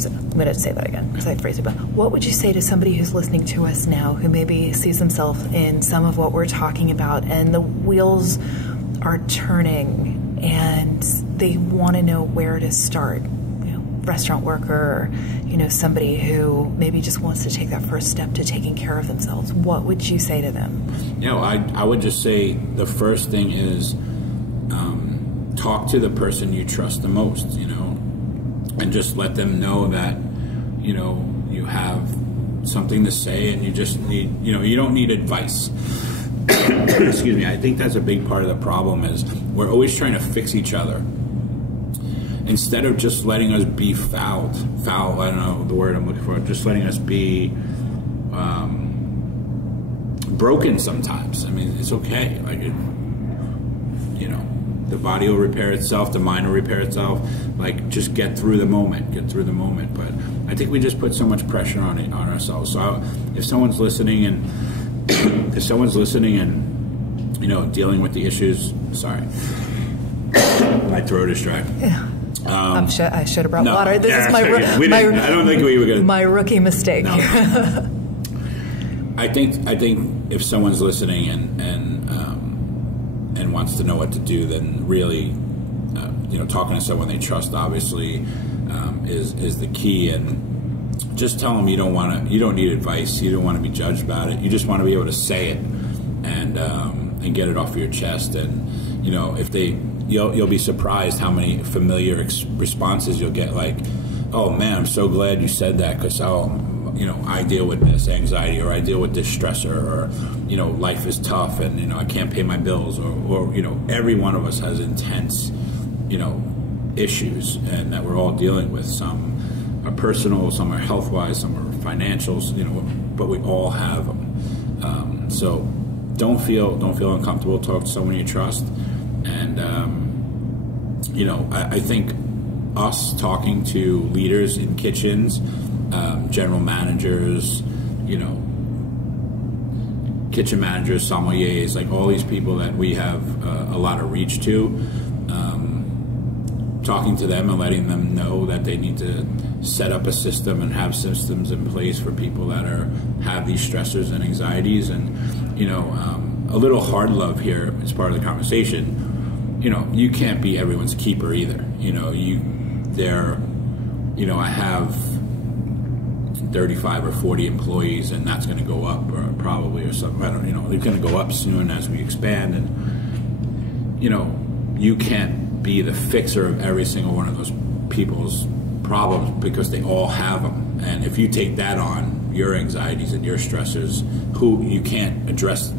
I'm going to say that again because I phrased it. But what would you say to somebody who's listening to us now, who maybe sees themselves in some of what we're talking about, and the wheels are turning, and they want to know where to start? restaurant worker, or, somebody who maybe just wants to take that first step to taking care of themselves, what would you say to them? I would just say the first thing is talk to the person you trust the most, and just let them know that, you have something to say, and you just need, you don't need advice. Excuse me. I think that's a big part of the problem is we're always trying to fix each other instead of just letting us be foul, I don't know the word I'm looking for, just letting us be broken sometimes. I mean, it's okay. Like, the body will repair itself, the mind will repair itself. Like, just get through the moment. But I think we just put so much pressure on ourselves. So if someone's listening and dealing with the issues, sorry, my throat is dry. Yeah. I should have brought water. This is I don't think we were going to. My rookie mistake. No. I think if someone's listening and wants to know what to do, then really, talking to someone they trust obviously is the key. And just tell them you don't need advice. You don't want to be judged about it. You just want to be able to say it and get it off your chest. And if you'll be surprised how many familiar responses you'll get. Like, oh man, I'm so glad you said that, because I deal with this anxiety, or I deal with this stressor, or life is tough, and I can't pay my bills, or every one of us has intense issues, and that we're all dealing with. Some are personal, some are health wise, some are financials, but we all have them. So don't feel uncomfortable. Talk to someone you trust. And I think us talking to leaders in kitchens, general managers, kitchen managers, sommeliers, like all these people that we have a lot of reach to, talking to them and letting them know that they need to set up a system and have systems in place for people that have these stressors and anxieties. And a little hard love here as part of the conversation. You can't be everyone's keeper either. I have 35 or 40 employees, and that's going to go up, or probably, or something. I don't, it's going to go up soon as we expand. And you can't be the fixer of every single one of those people's problems, because they all have them. And if you take that on, your anxieties and your stressors, you can't address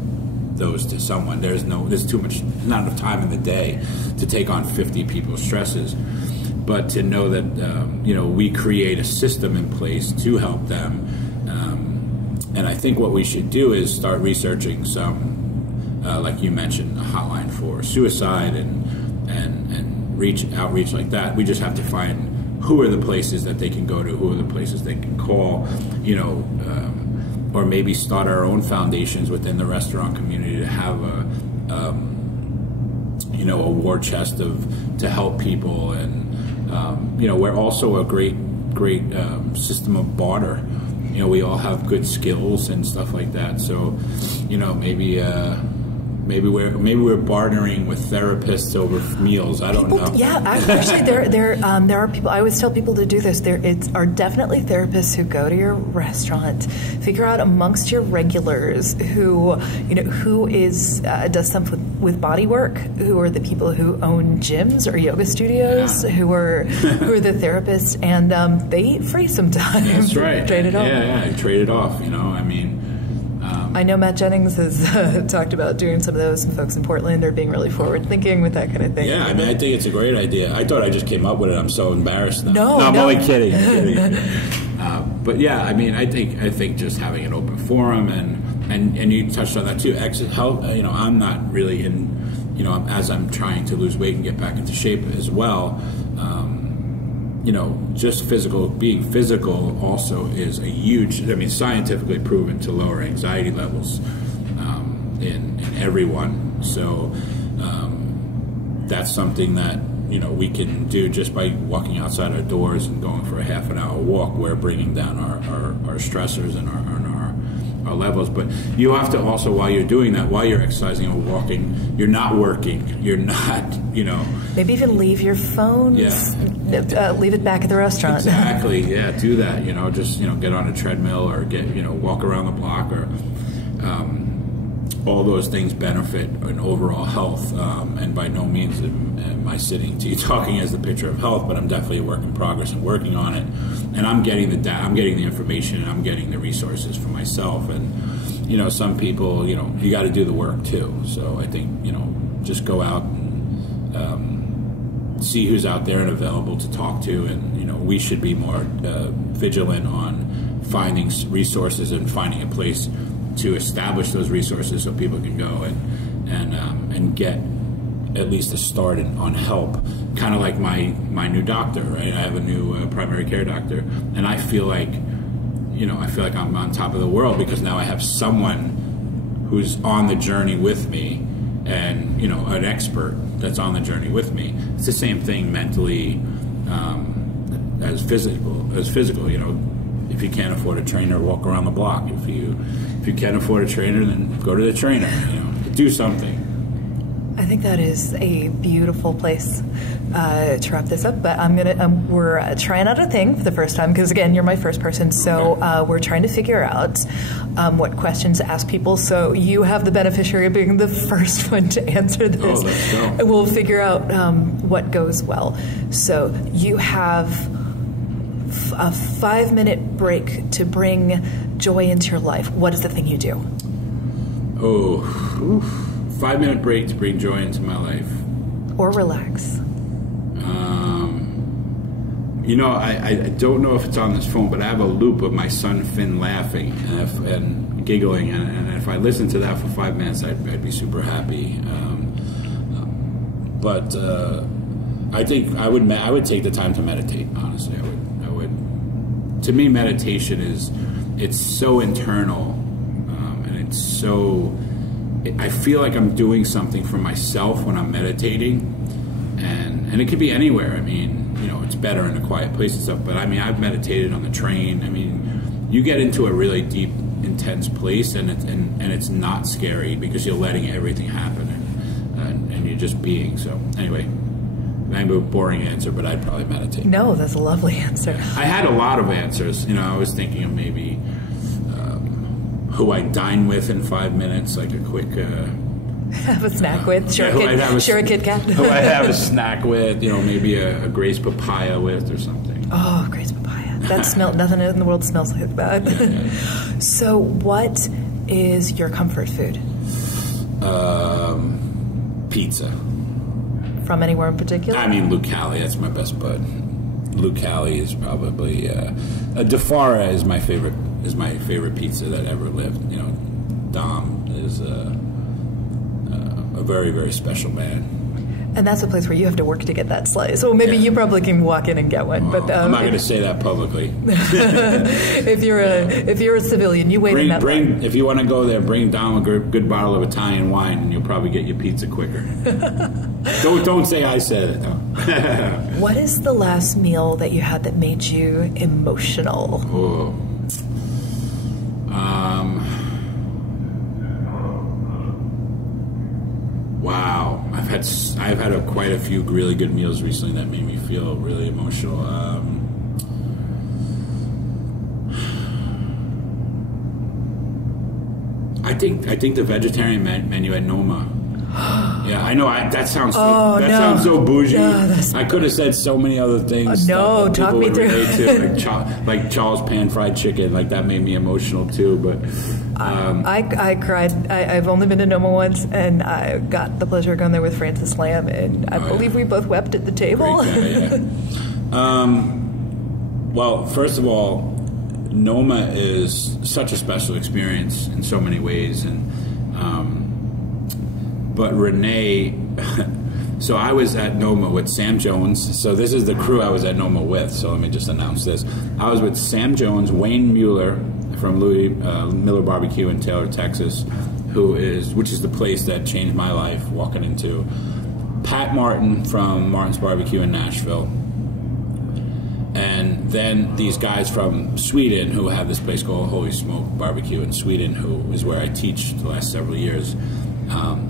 those to someone. There's too much, not enough time in the day to take on 50 people's stresses. But to know that we create a system in place to help them, and I think what we should do is start researching some, like you mentioned, a hotline for suicide and outreach like that. We just have to find who are the places that they can go to, who are the places they can call, or maybe start our own foundations within the restaurant community to have a war chest to help people. And we're also a great system of barter. We all have good skills and stuff like that. So maybe we're bartering with therapists over meals. I don't know. Yeah, actually, there are people. I always tell people to do this. There are definitely therapists who go to your restaurant, figure out amongst your regulars who does something with body work, who are the people who own gyms or yoga studios, who are the therapists, and they eat free sometimes. That's right. Trade it off. Yeah, trade it off. I know Matt Jennings has talked about doing some of those. Some folks in Portland are being really forward-thinking with that kind of thing. Yeah, I think it's a great idea. I thought I just came up with it. I'm so embarrassed now. No, I'm only kidding. But yeah, I think just having an open forum and you touched on that too. Help. I'm not really in. As I'm trying to lose weight and get back into shape as well. Just being physical also is a huge, scientifically proven to lower anxiety levels in everyone. So that's something that, we can do just by walking outside our doors and going for a half an hour walk. We're bringing down our stressors and levels. But you have to also, while you're doing that, while you're exercising or walking, you're not working. You're not, Maybe even leave your phone. Yeah. Leave it back at the restaurant. Exactly. Yeah. Do that. Just get on a treadmill or get walk around the block or. All those things benefit an overall health, and by no means am I sitting to you talking as the picture of health, but I'm definitely a work in progress and working on it. And I'm getting I'm getting the information, and I'm getting the resources for myself. And some people, you got to do the work too. So I think just go out and see who's out there and available to talk to, and we should be more vigilant on finding resources and finding a place to establish those resources so people can go and get at least a start on help. Kind of like my new doctor, right? I have a new primary care doctor, and I feel like I'm on top of the world because now I have someone who's on the journey with me, and an expert that's on the journey with me. It's the same thing mentally as physical. If you can't afford a trainer, walk around the block. If you can't afford a trainer, then go to the trainer. Do something. I think that is a beautiful place to wrap this up. But we're trying out a thing for the first time because, again, you're my first person. So we're trying to figure out what questions to ask people. So you have the beneficiary of being the first one to answer this. Oh, let's go. And we'll figure out what goes well. So you have a 5-minute break to bring joy into your life. What is the thing you do? 5-minute break to bring joy into my life. Or relax. I don't know if it's on this phone, but I have a loop of my son Finn laughing and giggling, and if I listened to that for 5 minutes, I'd be super happy. But I think I would take the time to meditate. Honestly, I would. To me, meditation it's so internal, and it's so. I feel like I'm doing something for myself when I'm meditating, and it could be anywhere. I mean, it's better in a quiet place and stuff. But I mean, I've meditated on the train. I mean, you get into a really deep, intense place, and it's not scary because you're letting everything happen, and you're just being. So anyway. Maybe a boring answer, but I'd probably meditate. No, that's a lovely answer. I had a lot of answers. I was thinking of maybe who I dine with in 5 minutes, like a quick... have a snack with? Sure, a Kit Kat. Who I'd have a snack with, maybe a Grace Papaya with or something. Oh, Grace Papaya. That smell, nothing in the world smells like that. Yeah. So what is your comfort food? Pizza. From anywhere in particular? I mean, Lucali, that's my best bud. Lucali is probably DeFara is my favorite pizza that ever lived. Dom is a very, very special man. And that's a place where you have to work to get that slice. So maybe you probably can walk in and get one. Well, but I'm not going to say that publicly. if you're a civilian, you wait in that line. If you want to go there, bring down a good bottle of Italian wine, and you'll probably get your pizza quicker. Don't say I said it. No. What is the last meal that you had that made you emotional? Oh. Wow, I've had quite a few really good meals recently that made me feel really emotional. I think the vegetarian menu at Noma. Yeah, I know. That sounds so bougie. No, I could have said so many other things. No, talk me through it. Like Charles pan fried chicken. Like that made me emotional too. But I cried. I've only been to Noma once, and I got the pleasure of going there with Francis Lamb, and I believe we both wept at the table. Great guy, yeah. Well, first of all, Noma is such a special experience in so many ways, and but Renee, so I was at Noma with Sam Jones. So this is the crew I was at Noma with. So let me just announce this. I was with Sam Jones, Wayne Mueller from Louis Miller BBQ in Taylor, Texas, which is the place that changed my life walking into. Pat Martin from Martin's BBQ in Nashville. And then these guys from Sweden who have this place called Holy Smoke Barbecue in Sweden, who is where I teach the last several years,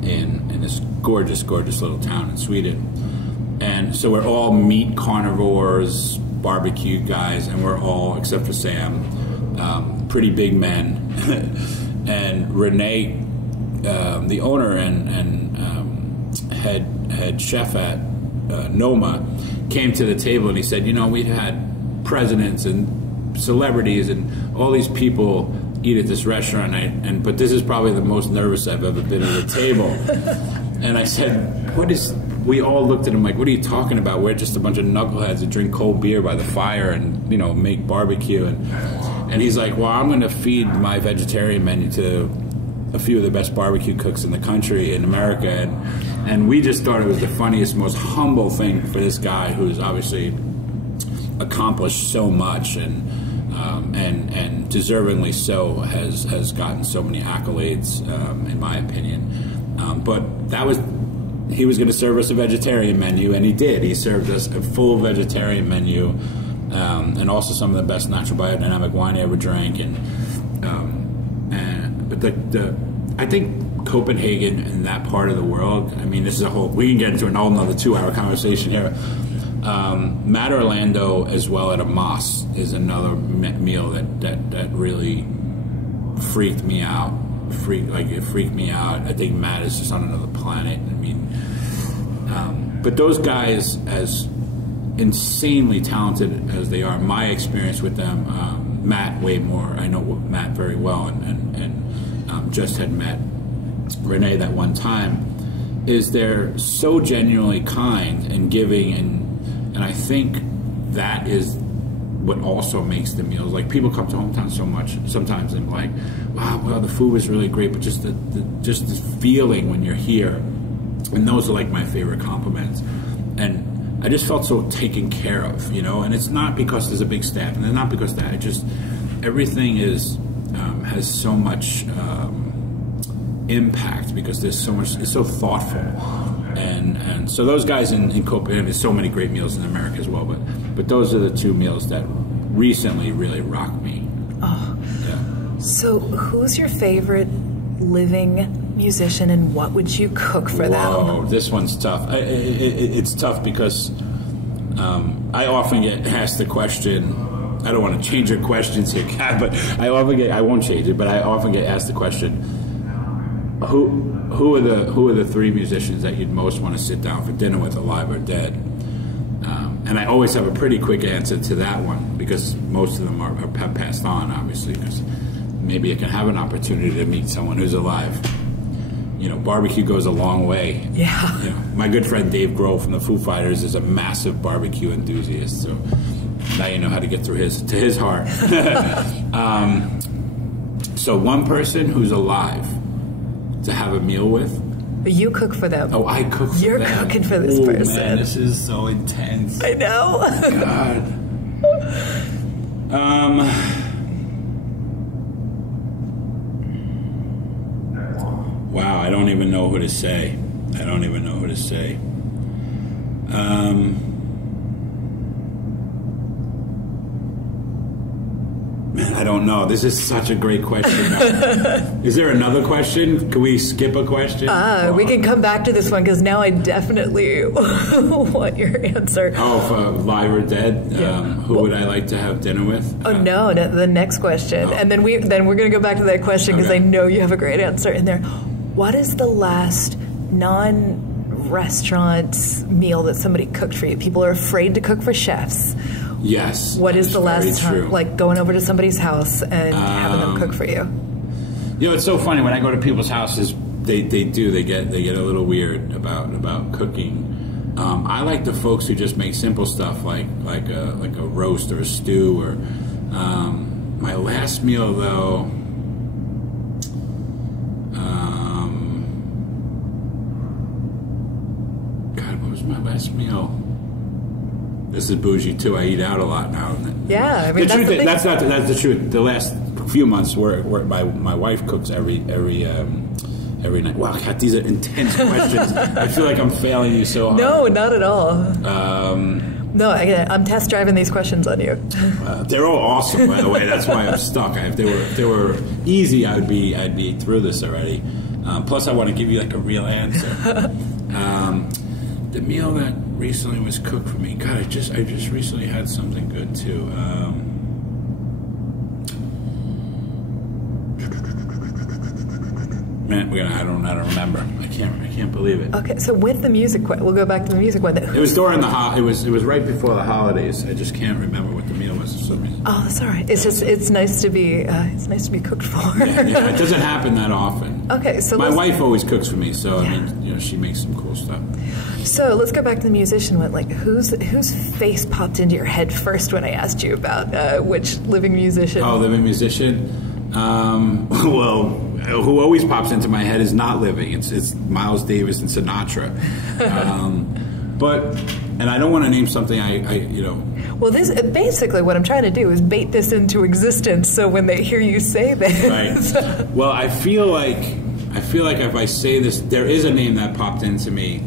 in this gorgeous, gorgeous little town in Sweden. And so we're all meat carnivores, barbecue guys, and we're all, except for Sam, pretty big men. And Renee, the owner and head chef at Noma, came to the table and he said, you know, we've had presidents and celebrities and all these people eat at this restaurant, but this is probably the most nervous I've ever been at a table. And I said, we all looked at him like, what are you talking about? We're just a bunch of knuckleheads that drink cold beer by the fire and, you know, make barbecue. And he's like, well, I'm going to feed my vegetarian menu to a few of the best barbecue cooks in the country, in America. And we just thought it was the funniest, most humble thing for this guy who's obviously accomplished so much and deservingly so has gotten so many accolades, in my opinion. But he was going to serve us a vegetarian menu, and he did. He served us a full vegetarian menu, and also some of the best natural biodynamic wine I ever drank. But I think Copenhagen and that part of the world, I mean, this is we can get into an whole another 2-hour conversation here. Matt Orlando, as well at a Moss, is another meal that really freaked me out. It freaked me out. I think Matt is just on another planet. I mean, but those guys, as insanely talented as they are, my experience with them, Matt way more. I know Matt very well, and just had met Renee that one time. Is they're so genuinely kind and giving, and I think that is what also makes the meals. Like, people come to Hometown so much sometimes and like, wow, well, the food was really great, but just the feeling when you're here, and those are like my favorite compliments. And I just felt so taken care of, you know. And it's not because there's a big staff, and it's not because that. It just, everything is has so much impact because there's so much. It's so thoughtful. And so those guys in Copenhagen, there's so many great meals in America as well, but those are the two meals that recently really rocked me. Oh. Yeah. So who's your favorite living musician, and what would you cook for them? Whoa, this one's tough. It's tough because I often get asked the question, I don't want to change your questions here, Kat, but I won't change it, but I often get asked the question, who are the 3 musicians that you'd most want to sit down for dinner with, alive or dead? And I always have a pretty quick answer to that one, because most of them have passed on, obviously, because maybe I can have an opportunity to meet someone who's alive. You know, barbecue goes a long way. Yeah. You know, my good friend Dave Grohl from the Foo Fighters is a massive barbecue enthusiast, so now you know how to get through to his heart. So one person who's alive to have a meal with. You cook for them. Oh, I cook for You're them. cooking for this person. Man, this is so intense. I know. God. Wow, I don't even know who to say. Man, I don't know. This is such a great question. Is there another question? Can we skip a question? We can come back to this one, because now I definitely want your answer. Oh, for live or dead? Yeah. Who would I like to have dinner with? Oh, no, the next question. Oh. And then we're going to go back to that question, because I know you have a great answer in there. What is the last non-restaurant meal that somebody cooked for you? People are afraid to cook for chefs. Yes. What is the last time, like going over to somebody's house and having them cook for you? You know, it's so funny when I go to people's houses. They get a little weird about cooking. I like the folks who just make simple stuff like a roast or a stew. Or my last meal though. God, what was my last meal? This is bougie too. I eat out a lot now. Yeah, I mean, that's the truth. The last few months, where my wife cooks every night. Wow, Kat, these are intense questions. I feel like I'm failing you so hard. No, not at all. No, again, I'm test driving these questions on you. They're all awesome, by the way. That's why I'm stuck. If they were easy, I'd be through this already. Plus, I want to give you like a real answer. The meal that recently was cooked for me. God, I just recently had something good too. Man, I don't remember. I can't believe it. Okay, so with the music, we'll go back to the music one. It was during it was right before the holidays. I just can't remember what the meal was for some reason. Oh, that's all right. It's nice to be cooked for. Yeah, it doesn't happen that often. Okay, so my wife always cooks for me, so I mean, she makes some cool stuff. So let's go back to the musician one. Like, whose face popped into your head first when I asked you about which living musician? Oh, living musician. Well, who always pops into my head is not living. It's Miles Davis and Sinatra. And I don't want to name something Well, this basically what I'm trying to do is bait this into existence. So when they hear you say this, right. Well, I feel like if I say this, there is a name that popped into me.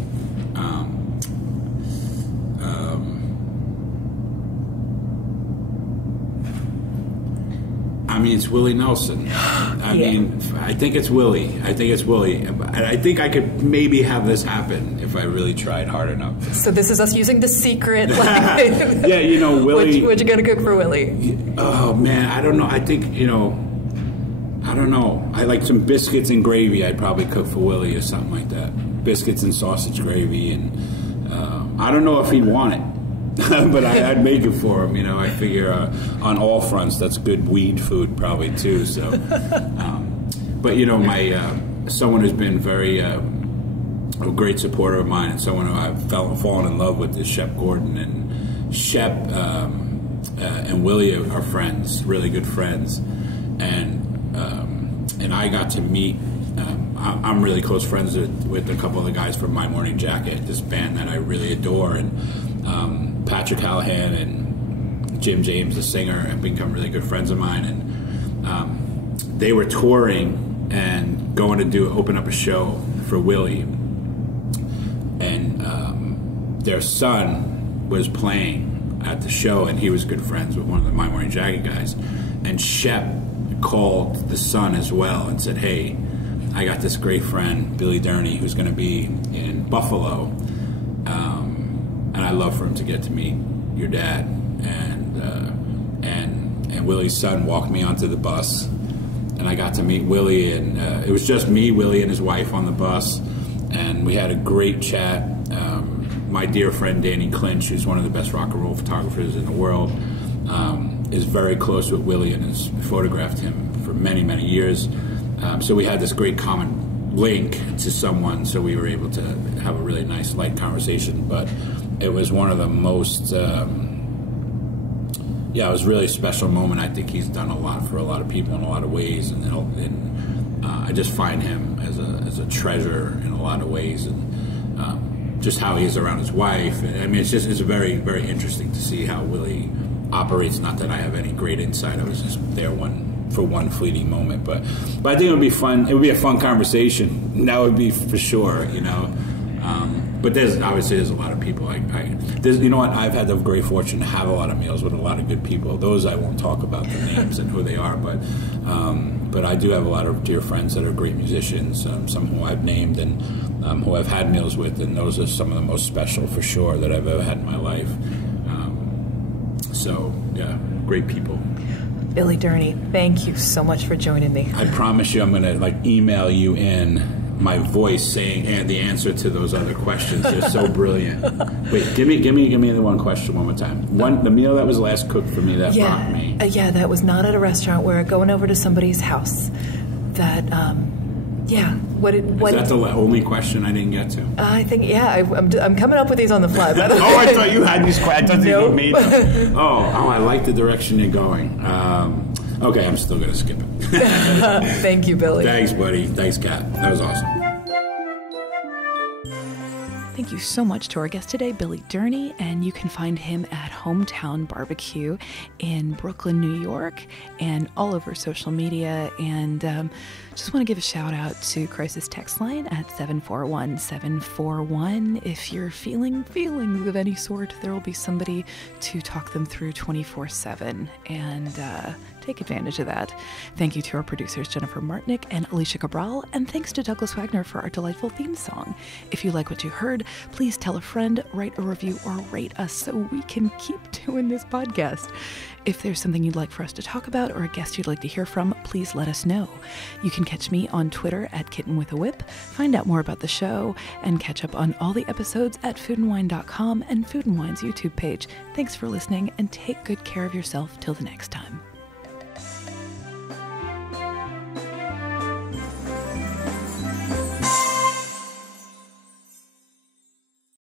I mean, it's Willie Nelson. I think it's Willie. I think I could maybe have this happen if I really tried hard enough. So this is us using the secret. Yeah, Willie. What you gonna cook for Willie? Oh man, I don't know. I think I don't know. I like some biscuits and gravy. I'd probably cook for Willie or something like that. Biscuits and sausage gravy, and I don't know if he'd want it. But I'd make it for him, I figure on all fronts that's good weed food probably too. So, but someone who's been very a great supporter of mine and someone who I've fallen in love with is Shep Gordon, and Shep and Willie are friends, really good friends, and I got to meet. I'm really close friends with a couple of the guys from My Morning Jacket, this band that I really adore, and Patrick Callahan and Jim James, the singer, have become really good friends of mine, and they were touring and going to open up a show for Willie, and their son was playing at the show, and he was good friends with one of the My Morning Jacket guys, and Shep called the son as well and said, "Hey, I got this great friend, Billy Durney, who's going to be in Buffalo, and I'd love for him to get to meet your dad." And Willie's son walked me onto the bus, and I got to meet Willie, and it was just me, Willie, and his wife on the bus, and we had a great chat. My dear friend Danny Clinch, who's one of the best rock and roll photographers in the world, is very close with Willie and has photographed him for many, many years. So we had this great common link to someone, so we were able to have a really nice, light conversation. But it was one of the most, it was really a special moment. I think he's done a lot for a lot of people in a lot of ways, and I just find him as a treasure in a lot of ways, and just how he is around his wife. I mean, it's very, very interesting to see how Willie operates. Not that I have any great insight. I was just there for one fleeting moment, but I think it would be fun. It would be a fun conversation. That would be for sure, But there's a lot of people. I've had the great fortune to have a lot of meals with a lot of good people. Those I won't talk about the names and who they are, but I do have a lot of dear friends that are great musicians. Some who I've named and who I've had meals with, and those are some of the most special for sure that I've ever had in my life. So yeah, great people. Billy Durney, thank you so much for joining me. I promise you I'm going to email you in my voice saying the answer to those other questions. They're so brilliant. Wait, give me the one question one more time. The meal that was last cooked for me that rocked me. That was not at a restaurant. We're going over to somebody's house. That Is that the only question I didn't get to? I think, I'm coming up with these on the fly. By the way. Oh, I thought you had these questions. I thought you made them. Oh, I like the direction you're going. Okay, I'm still going to skip it. Thank you, Billy. Thanks, buddy. Thanks, Kat. That was awesome. Thank you so much to our guest today, Billy Durney, and you can find him at Hometown BBQ in Brooklyn, New York, and all over social media. And just want to give a shout out to Crisis Text Line at 741-741. If you're feeling feelings of any sort, there will be somebody to talk them through 24/7, and take advantage of that. Thank you to our producers, Jennifer Martinick and Alicia Cabral, and thanks to Douglas Wagner for our delightful theme song. If you like what you heard, please tell a friend, write a review, or rate us so we can keep doing this podcast. If there's something you'd like for us to talk about or a guest you'd like to hear from, please let us know. You can catch me on Twitter at kittenwithawhip, find out more about the show, and catch up on all the episodes at foodandwine.com and Food and Wine's YouTube page. Thanks for listening, and take good care of yourself till the next time.